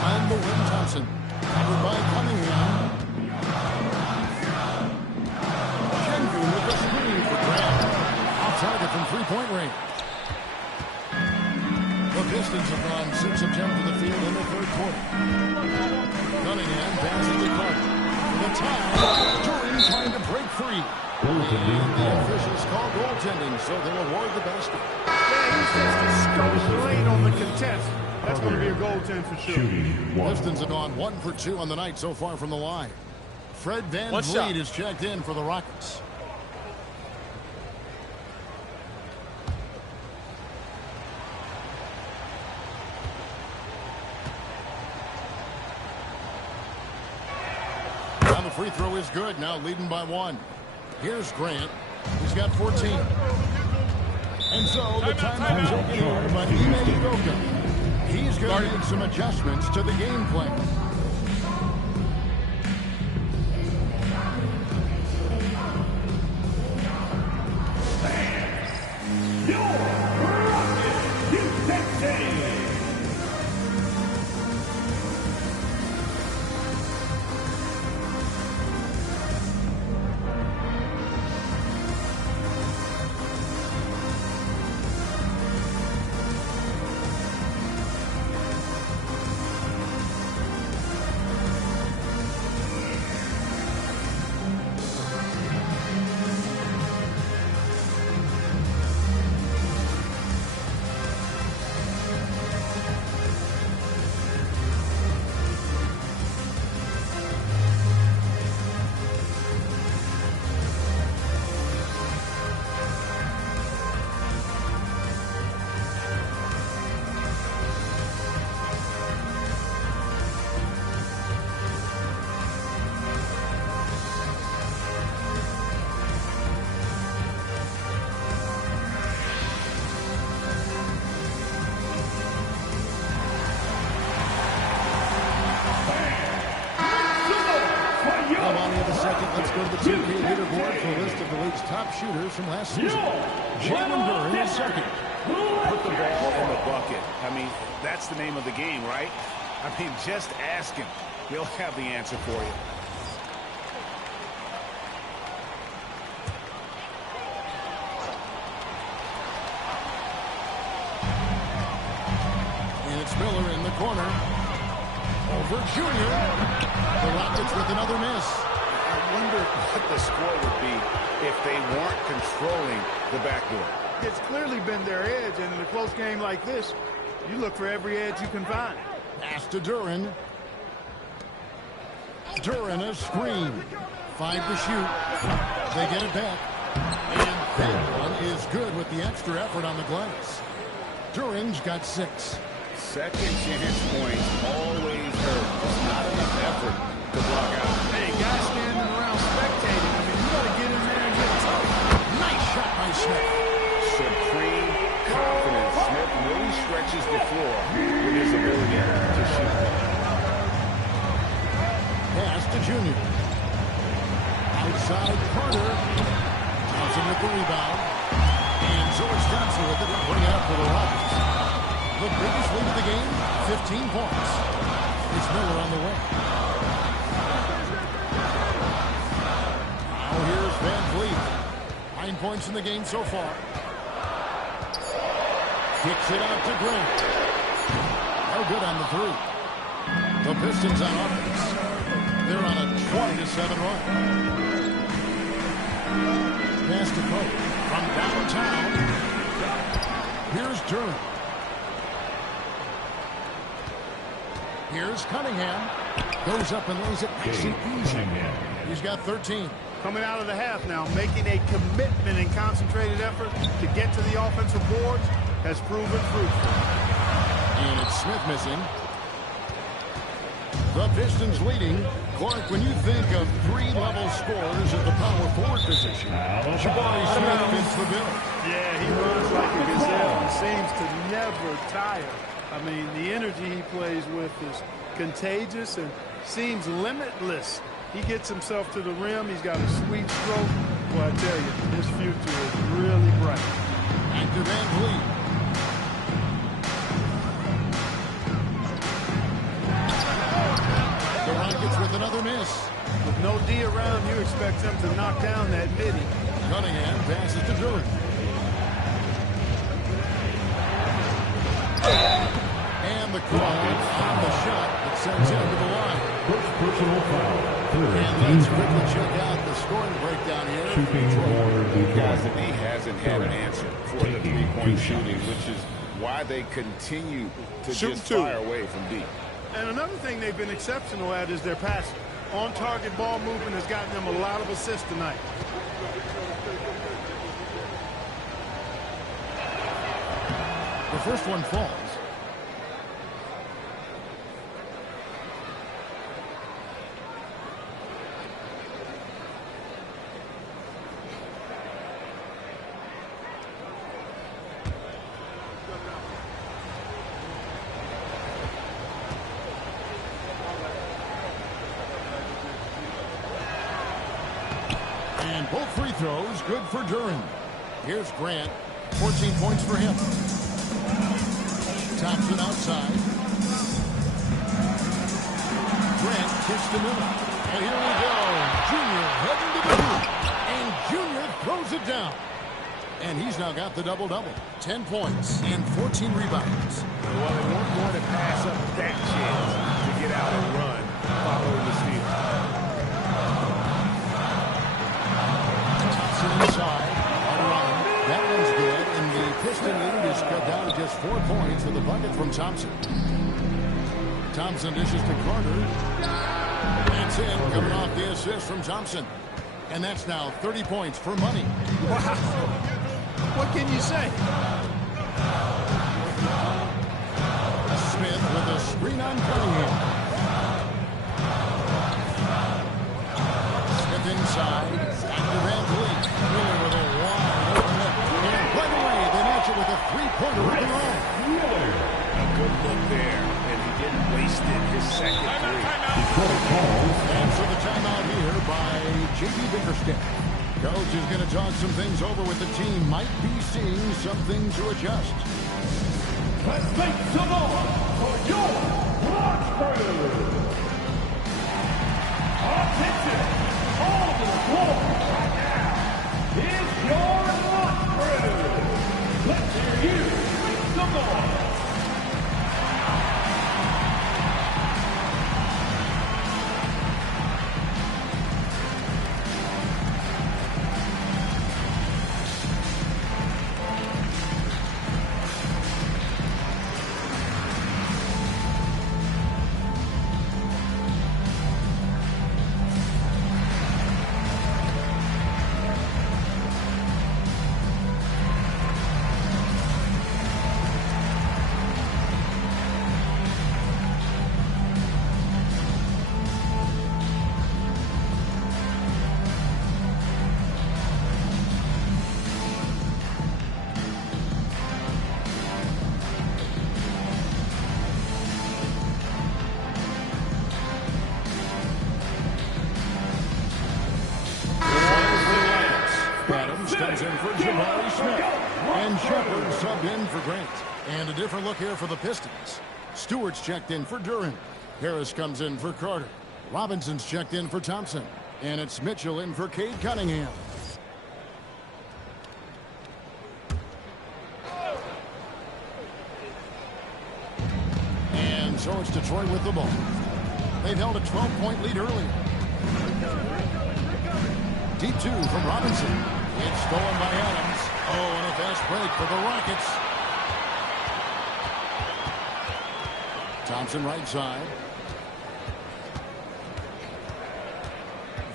And the win Thompson. Covered by Cunningham. Sengun with the screen for Grant. Off target from three-point range. The Pistons have gone 6 of 10 to the field in the third quarter. Cunningham passes to Carter. The time, Duran trying to break free. And the officials call goaltending, so they'll award the basket. Yeah, he says to score late on the contest. That's going to be a goaltend for sure. Pistons have gone 1 for 2 on the night so far from the line. Fred VanVleet is checked in for the Rockets. The free throw is good, now leading by 1. Here's Grant. He's got 14. And so the timeout is taken over by Ime Udoka. He's going to make some adjustments to the game plan. Let's go to the 2K leaderboard for a list of the league's top shooters from last season. Jalen Duren is second. Put the ball in the bucket. I mean, that's the name of the game, right? I mean, just ask him. He'll have the answer for you. And it's Miller in the corner. Over Junior. The Rockets with another miss. I wonder what the score would be if they weren't controlling the backdoor. It's clearly been their edge, and in a close game like this, you look for every edge you can find. Pass to Duren. Duren a screen. 5 to shoot. They get it back. And that one is good with the extra effort on the glass. Duren's got 6. Second chance points always hurt. It's not enough effort to block out. Hey, guys standing around spectating. I mean, you got to get in there and get tough. Nice shot by Smith. Supreme confidence. Smith really stretches the floor with his ability to shoot. Pass to Junior. Outside Carter. Johnson with the rebound. And George Johnson with it to bring it up for the Rockets. The biggest lead of the game, 15 points. It's Miller on the way. Now here's VanVleet. 9 points in the game so far. Kicks it out to Grant. No good on the 3. The Pistons on offense. They're on a 20-7 run. Pass to Pope from downtown. Here's Duren. Here's Cunningham. Goes up and lays it nice and easy. He's got 13. Coming out of the half now, making a commitment and concentrated effort to get to the offensive boards has proven fruitful. And it's Smith missing. The Pistons leading. Clark, when you think of three-level scorers at the power forward position, Jabari Smith fits the bill. Yeah, he runs like a gazelle. He seems to never tire. I mean, the energy he plays with is contagious and seems limitless. He gets himself to the rim. He's got a sweet stroke. Well, I tell you, his future is really bright. Back to Van Vliet. The Rockets with another miss. With no D around, you expect them to knock down that midi. Cunningham passes to Drury. And the call on the shot that sends him to the line. First personal foul. And let's quickly check out the scoring breakdown here. Shooting for the Guys, and he hasn't had an answer for the three-point shooting, which is why they continue to just fire away from deep. And another thing they've been exceptional at is their passing. On-target ball movement has gotten them a lot of assists tonight. The first one falls. And both free throws good for Duren. Here's Grant. 14 points for him. Thompson outside. Grant kicks to Miller. And here we go. Junior heading to the hoop. And Junior throws it down. And he's now got the double-double. 10 points and 14 rebounds. Well, they weren't going to pass up that chance to get out and run following the steal. Inside, that one's good, and the Piston lead is cut down to just 4 points with a bucket from Thompson. Thompson dishes to Carter. That's in, coming off the assist from Thompson. And that's now 30 points for money. Wow. What can you say? Smith with a screen on Cunningham. Smith inside, after Van Vliet. Miller with a wide open look. And right away, they match it with a three-pointer of their own. A good look there, and he didn't waste it. His second three. And so the timeout here by J.B. Bickerstaff. Coach is going to talk some things over with the team. Might be seeing something to adjust. Let's make some noise for your Watch Crew. Attention, all the floor right now is your Watch Crew. Let's hear you make some noise. Comes in for Jabari Smith. And Shepard subbed in for Grant. And a different look here for the Pistons. Stewart's checked in for Duren. Harris comes in for Carter. Robinson's checked in for Thompson. And it's Mitchell in for Cade Cunningham. And so it's Detroit with the ball. They've held a 12-point lead earlier. Deep two from Robinson. It's stolen by Adams. Oh, and a fast break for the Rockets. Thompson right side.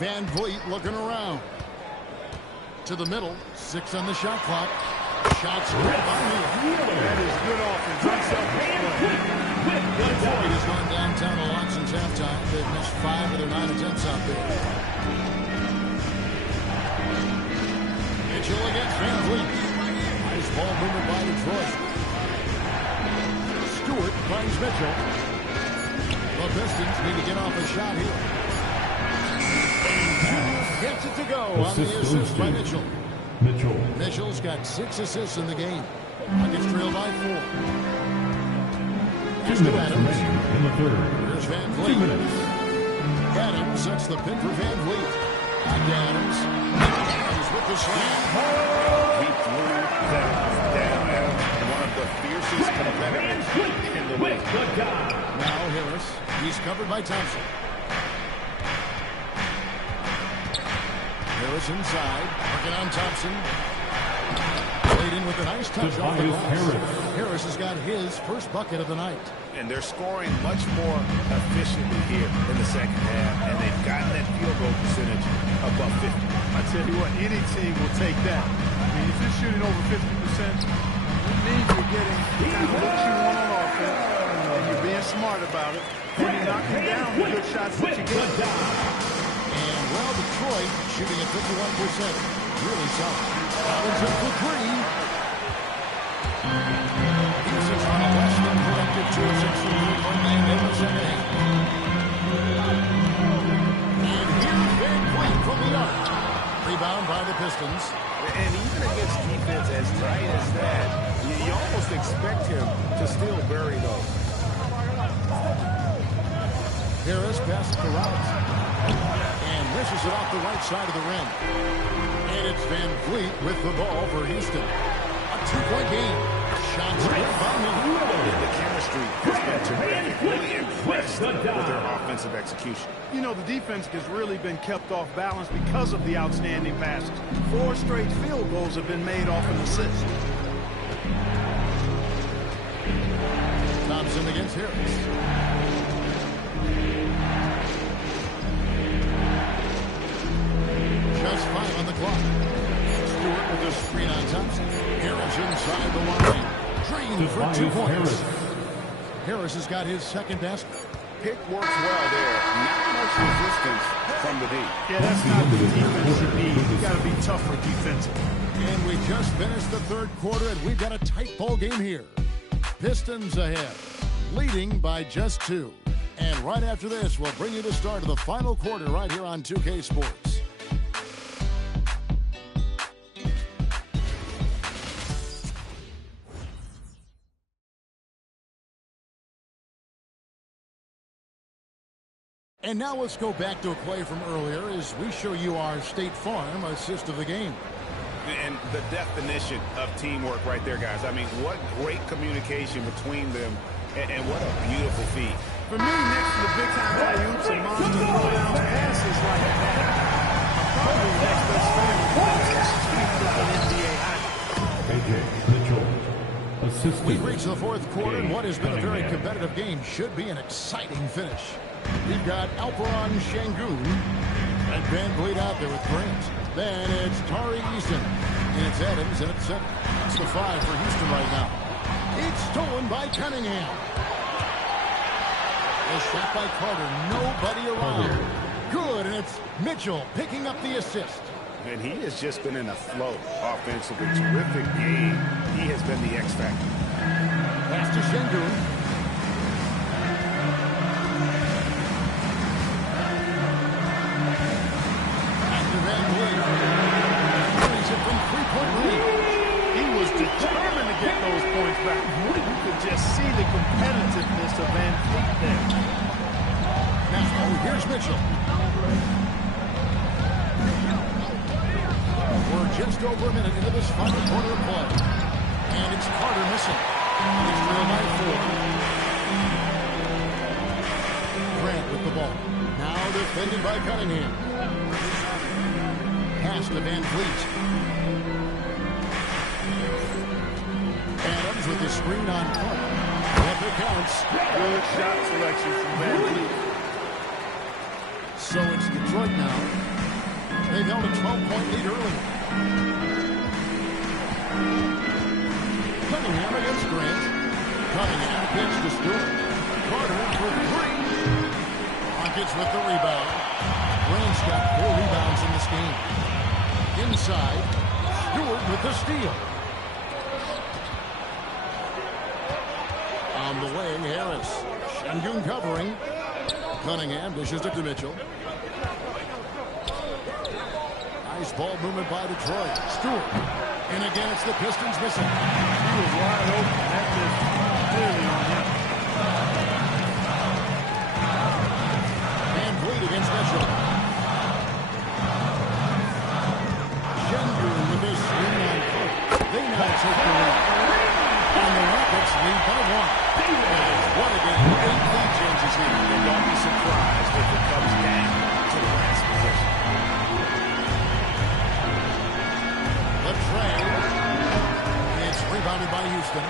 Van Vliet looking around. To the middle. 6 on the shot clock. Shots good by Hill. That is good offense. Detroit has gone downtown a lot since halftime. They've missed 5 of their 9 attempts out there. Mitchell against Van Vliet. Nice ball movement by Detroit. Stewart finds Mitchell. The Pistons need to get off a shot here. And gets it to go on the assist by Mitchell. Mitchell's got 6 assists in the game. Nuggets trail by 4. Here's to Adams. Here's Van Vliet. Adams sets the pin for Van Vliet. Back to Adams. Adams with the slam. He threw them down as one of the fiercest competitors in the league. Now Harris. He's covered by Thompson. Harris inside. Working on Thompson. Leading with a nice touch off the glass. Harris has got his first bucket of the night. And they're scoring much more efficiently here in the second half, and they've gotten that field goal percentage above 50. I tell you what, any team will take that. I mean, if you're shooting over 50%, it means you're getting kind of what you want on offense, and you're being smart about it, and you're knocking down the good shots that you get. And, well, Detroit shooting at 51%. Really solid. Collins up for 3. Usage on a less than productive 2 of 6 from 3.9 in the second half. And here's Van Vliet from the arc. Rebound by the Pistons. And even against defense as tight as that, you almost expect him to still bury those. Harris passes the route. And misses it off the right side of the rim. And it's Van Vliet with the ball for Houston. A 2-point game. Shots good by him. The chemistry has been terrific. Really impressed with their offensive execution. You know, the defense has really been kept off balance because of the outstanding passes. 4 straight field goals have been made off an assist. Thompson against Harris. Just 5 on the clock. Stewart with a screen on Thompson. Harris inside the line. Drained for 2 points. Harris has got his second basket. Pick works well there. Not much resistance from the D. Yeah, that's not the defense you need. You've got to be tougher defensively. And we just finished the third quarter, and we've got a tight ball game here. Pistons ahead, leading by just 2. And right after this, we'll bring you the start of the final quarter right here on 2K Sports. And now let's go back to a play from earlier as we show you our State Farm assist of the game. And the definition of teamwork right there, guys. I mean, what great communication between them, and what a beautiful feat. For me, next to the big-time alley-oops and monster throwdown passes like that, I'm probably the next best fan of the NBA. We've reached the fourth quarter, and what has been a very competitive game should be an exciting finish. We've got Alperon Şengün and Van Vliet out there with Grant. Then it's Tari Eason, and it's Adams, and it's 7. It's the 5 for Houston right now. It's stolen by Cunningham. A shot by Carter, nobody around. Good, and it's Mitchell picking up the assist. And he has just been in a flow offensively. Terrific game. He has been the X factor. Pass to Şengün. He was determined to get those points back. You could just see the competitiveness of Van Vliet there. Now, here's Mitchell. We're just over a minute into this final quarter of play. And it's Carter missing. It's trailed by 4. Grant with the ball. Now defended by Cunningham. Pass to Van Vliet. Adams with the screen on Carter. If it counts. Good shot selection from Van Vliet. So it's Detroit now. They've held a 12-point lead early. Cunningham against Grant. Cunningham pitch to Stewart. Carter for three. Rockets with the rebound. Grant's got 4 rebounds in this game. Inside, Stewart with the steal. On the wing, Harris. Şengün covering. Cunningham dishes it to Mitchell. Nice ball movement by Detroit. Stewart. And again, it's the Pistons missing. He was wide open. That is clearly on him. And Vliet against Mitchell. Şengün with this swing on foot. They now take the lead. And the Rockets lead by 1. What a game. 8 lead changes here. And don't be surprised if it comes down to the last possession. The trade. It's rebounded by Houston.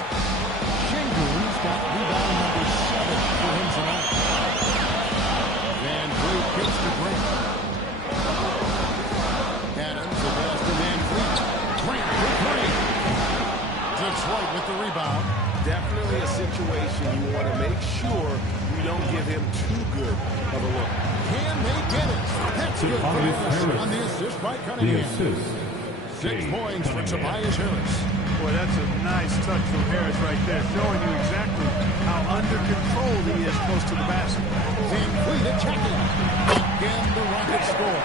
Şengün's got rebound number 7 for him tonight. Van Vliet gets to Grant. Adams the pass to Van Vliet. Grant for 3. Detroit with the rebound. Definitely a situation you want to make sure you don't give him too good of a look. Can they get it? That's good for Harris on the assist by Cunningham. 6 points for Tobias Harris. Boy, that's a nice touch from Harris right there, showing you exactly how under control he is close to the basket. Van Vliet attacking. Again, the Rockets score.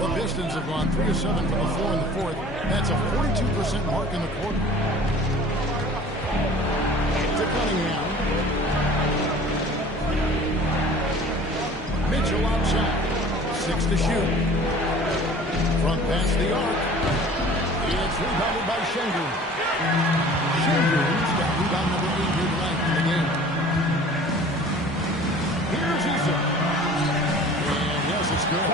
The Pistons have gone 3 of 7 from the floor in the 4th. That's a 42% mark in the quarter. To Cunningham. Mitchell outside. 6 to shoot. Front past the arc. It's rebounded by Şengün. Şengün's got rebound number 8 here tonight in the game. Here's Issa. And yes, it's good.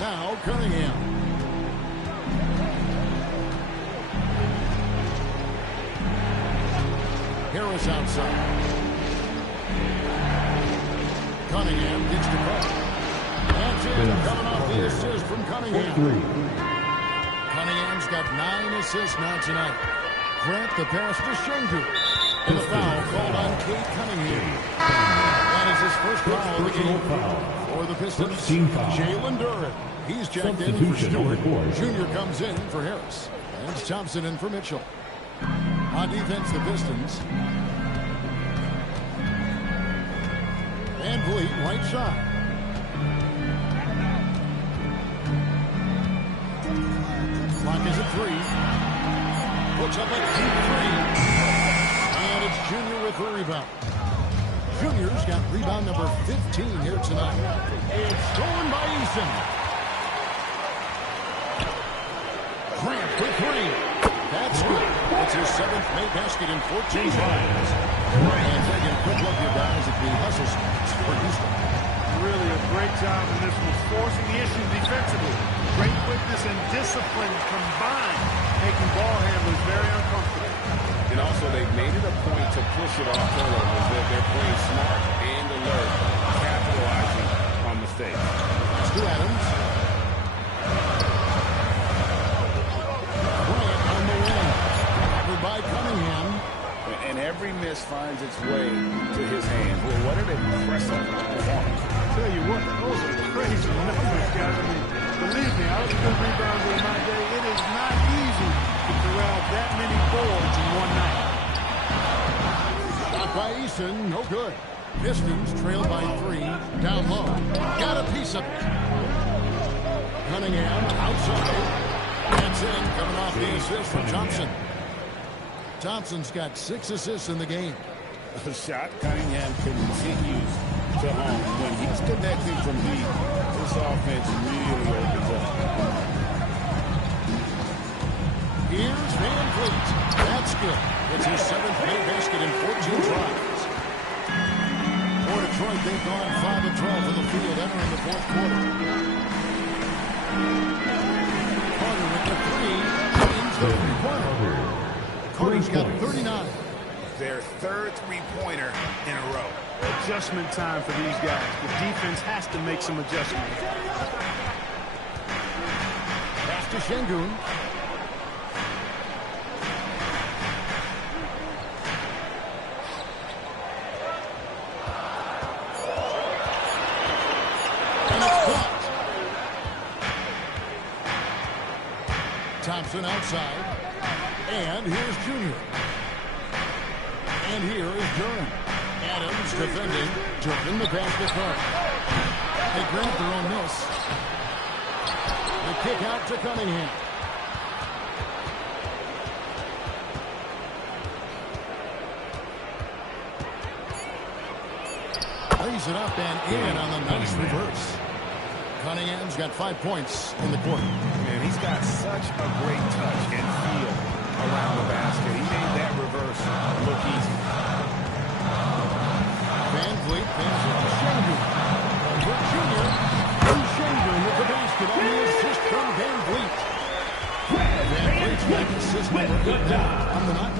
Now Cunningham. Harris outside. Cunningham gets the ball. That's it. Coming off the assist from Cunningham. Cunningham's got 9 assists now tonight. Grant the pass to Şengün. And the foul called on Cade Cunningham. That is his first foul of the game for the Pistons. Jalen Duren. He's checked in for Stewart. Junior comes in for Harris. And it's Thompson in for Mitchell. On defense, the Pistons. Van Vliet, right side. Clock is at 3. Puts up a deep 3. And it's Junior with the rebound. Junior's got rebound number 15 here tonight. It's stolen by Eason. Grant for 3. That's good. It's his 7th made basket in 14 tries. And taking a quick look here, guys, at the hustle for Houston. Really a great job in this one, forcing the issue defensively. Great quickness and discipline combined, making ball handlers very uncomfortable. And also, they've made it a point to push it off turnovers. They're playing smart and alert, capitalizing on mistakes. To Adams. Grant on the wing. Covered by Cunningham. And every miss finds its way to his hand. Well, what an impressive performance. Tell you what, those are crazy numbers, guys. I mean, believe me, I was a good rebounder in my day. It is not easy to corral that many boards in one night. Shot by Eason, no good. Pistons trailed by 3, down low. Got a piece of it. Cunningham outside. That's in, coming off the assist from Thompson. Thompson's got 6 assists in the game. The shot Cunningham continues to home. When he's connecting from deep, this offense really opens up. Here's Van Vliet. That's good. It's his 7th made basket in 14 tries. For Detroit, they've gone 5 of 12 from the field entering the 4th quarter. Carter with the 3. Change the 3-pointer. Carter's got 39. their third three-pointer in a row. Adjustment time for these guys. The defense has to make some adjustments. Pass to Şengün. Thompson outside. And here's Junior. And here is Duren. Adams defending. Duren the pass to Clark. They grab their own miss. The kick out to Cunningham. Lays it up and in on the nice reverse. Cunningham's got 5 points in the quarter. Man, he's got such a great touch and feel around the basket. He made that reverse look easy. Van Vliet passes it to Şengün. For Junior. And Şengün with the basket on the assist from Van Vliet. Van Vliet's got assist number 8 now on the night.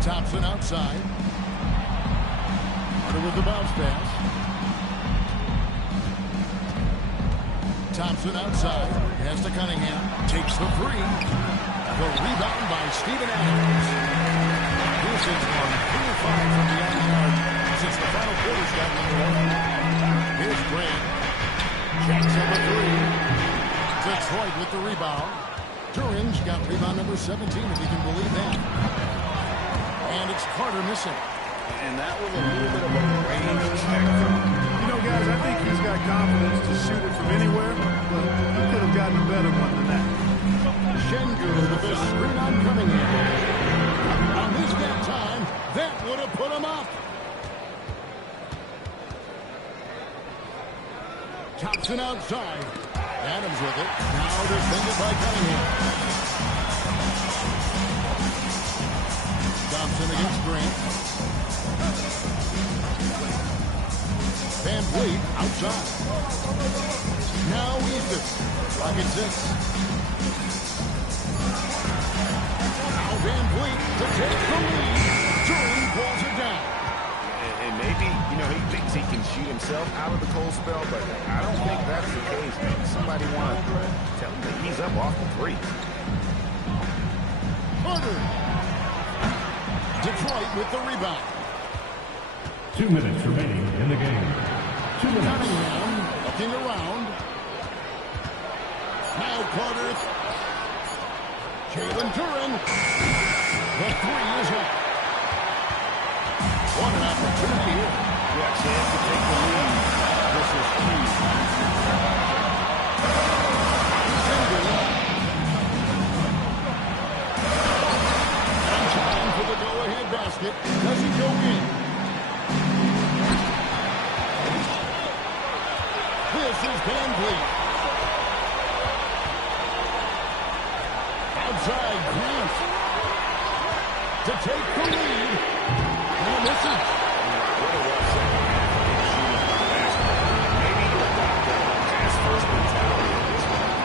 Thompson outside. Carter with the bounce pass. Thompson outside. Has to Cunningham. Takes the three. The rebound by Steven Adams. This is on 3 of 5 from the arc since the final quarter got underway. Here's Grant. Jackson the three. Detroit with the rebound. Duren's got rebound number 17, if you can believe that. And it's Carter missing. And that was a little bit of a range check. You know, guys, I think he's got confidence to shoot it from anywhere, but he could have gotten a better one than that. Şengün with the screen on Cunningham. On his that time, that would have put him up. Thompson outside. Adams with it. Now defended by Cunningham. Thompson against Grant. Van Vliet outside. Now Ethan. Lock at 6. Now Van Vliet to take the lead. Duren pulls it down. And maybe, you know, he thinks he can shoot himself out of the cold spell, but I don't think that's the case. Maybe somebody wants to tell him that he's up off the three. Carter. Detroit with the rebound. 2 minutes remaining in the game. 2 minutes. Cunningham looking around. Now Carter. Jalen Duren. The three is up. What an opportunity here. Yeah, chance to take the lead. This is huge. And time for the go-ahead basket. Doesn't go in. This is Van Vliet. Outside Grant to take the lead. And misses. What a rough second half. Maybe you adopt that pass first mentality at this point.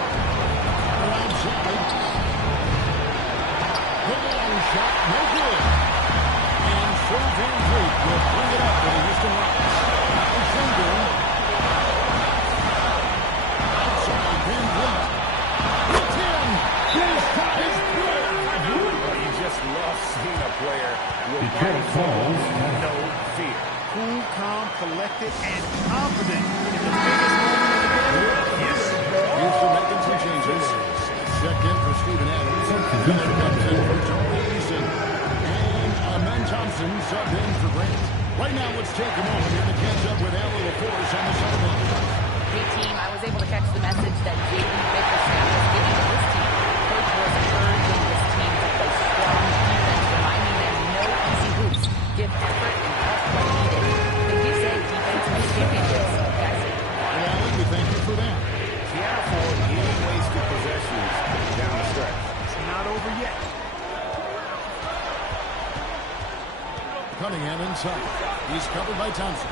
Outside. The long shot, no good. And so Van Vliet will bring it up for the Houston Rockets. Şengün. Outside Van Vliet. It's in. His shot is good. You just love seeing a player with Detroit falls. no fear. Cool, calm, collected, and confident in the biggest moment of the game. Yes. Houston making some changes. Checked in for Steven Adams. Miller comes in for Tony Eason. And Amen Thompson subbed in for Grant. Right now, let's take a moment here to catch up with Allie LaForce on the sideline. Hey, team, I was able to catch the message that Jaden Bickerstaff was giving to his team. Coach was encouraging this team to play strong defense, reminding them no easy hoops. Give effort and help when needed. Like you said, defense wins championships, guys. Well, Allie, we thank you for that. Can't afford any wasted possessions down the stretch. It's not over yet. Cunningham inside. He's covered by Thompson.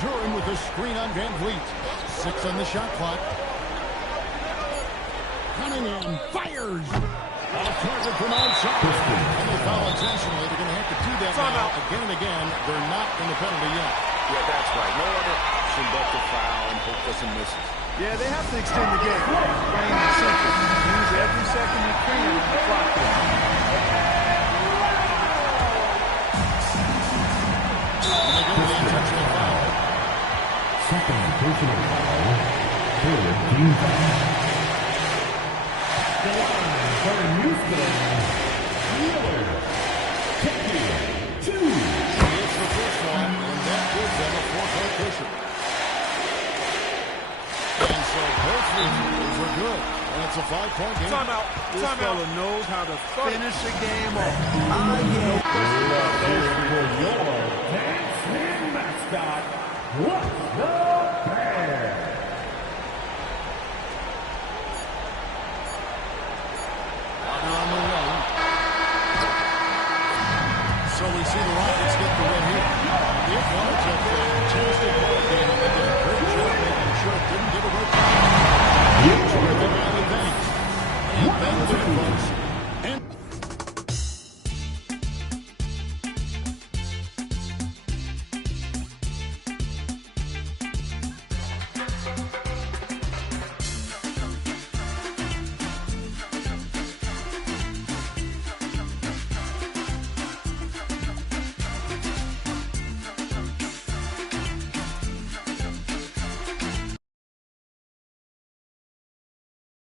Duren with the screen on Van Vliet. 6 on the shot clock. Cunningham fires. Target from outside. And they foul intentionally. They're going to have to do that now again and again. They're not in the penalty yet. Yeah, that's right. No other option but to foul and hope for some misses. Yeah, they have to extend the game. Plain and simple. Use every second you can on the clock here. And they go to the intentional foul. Second personal foul. Third team foul. The line for Houston. Wheeler. Taking 2. It's the first one, and that gives them a 4-point cushion. And so both free throws are good. And it's a 5-point game. Timeout. This fella knows how to finish a game off. Here for your dancing mascot, what's the bear? Honor on the wing. So we see the Rockets get the win here. The Warriors have a fantastic ball game, and they did a great job making sure it didn't get away from them. Terrific rally, thanks. And thank you, folks.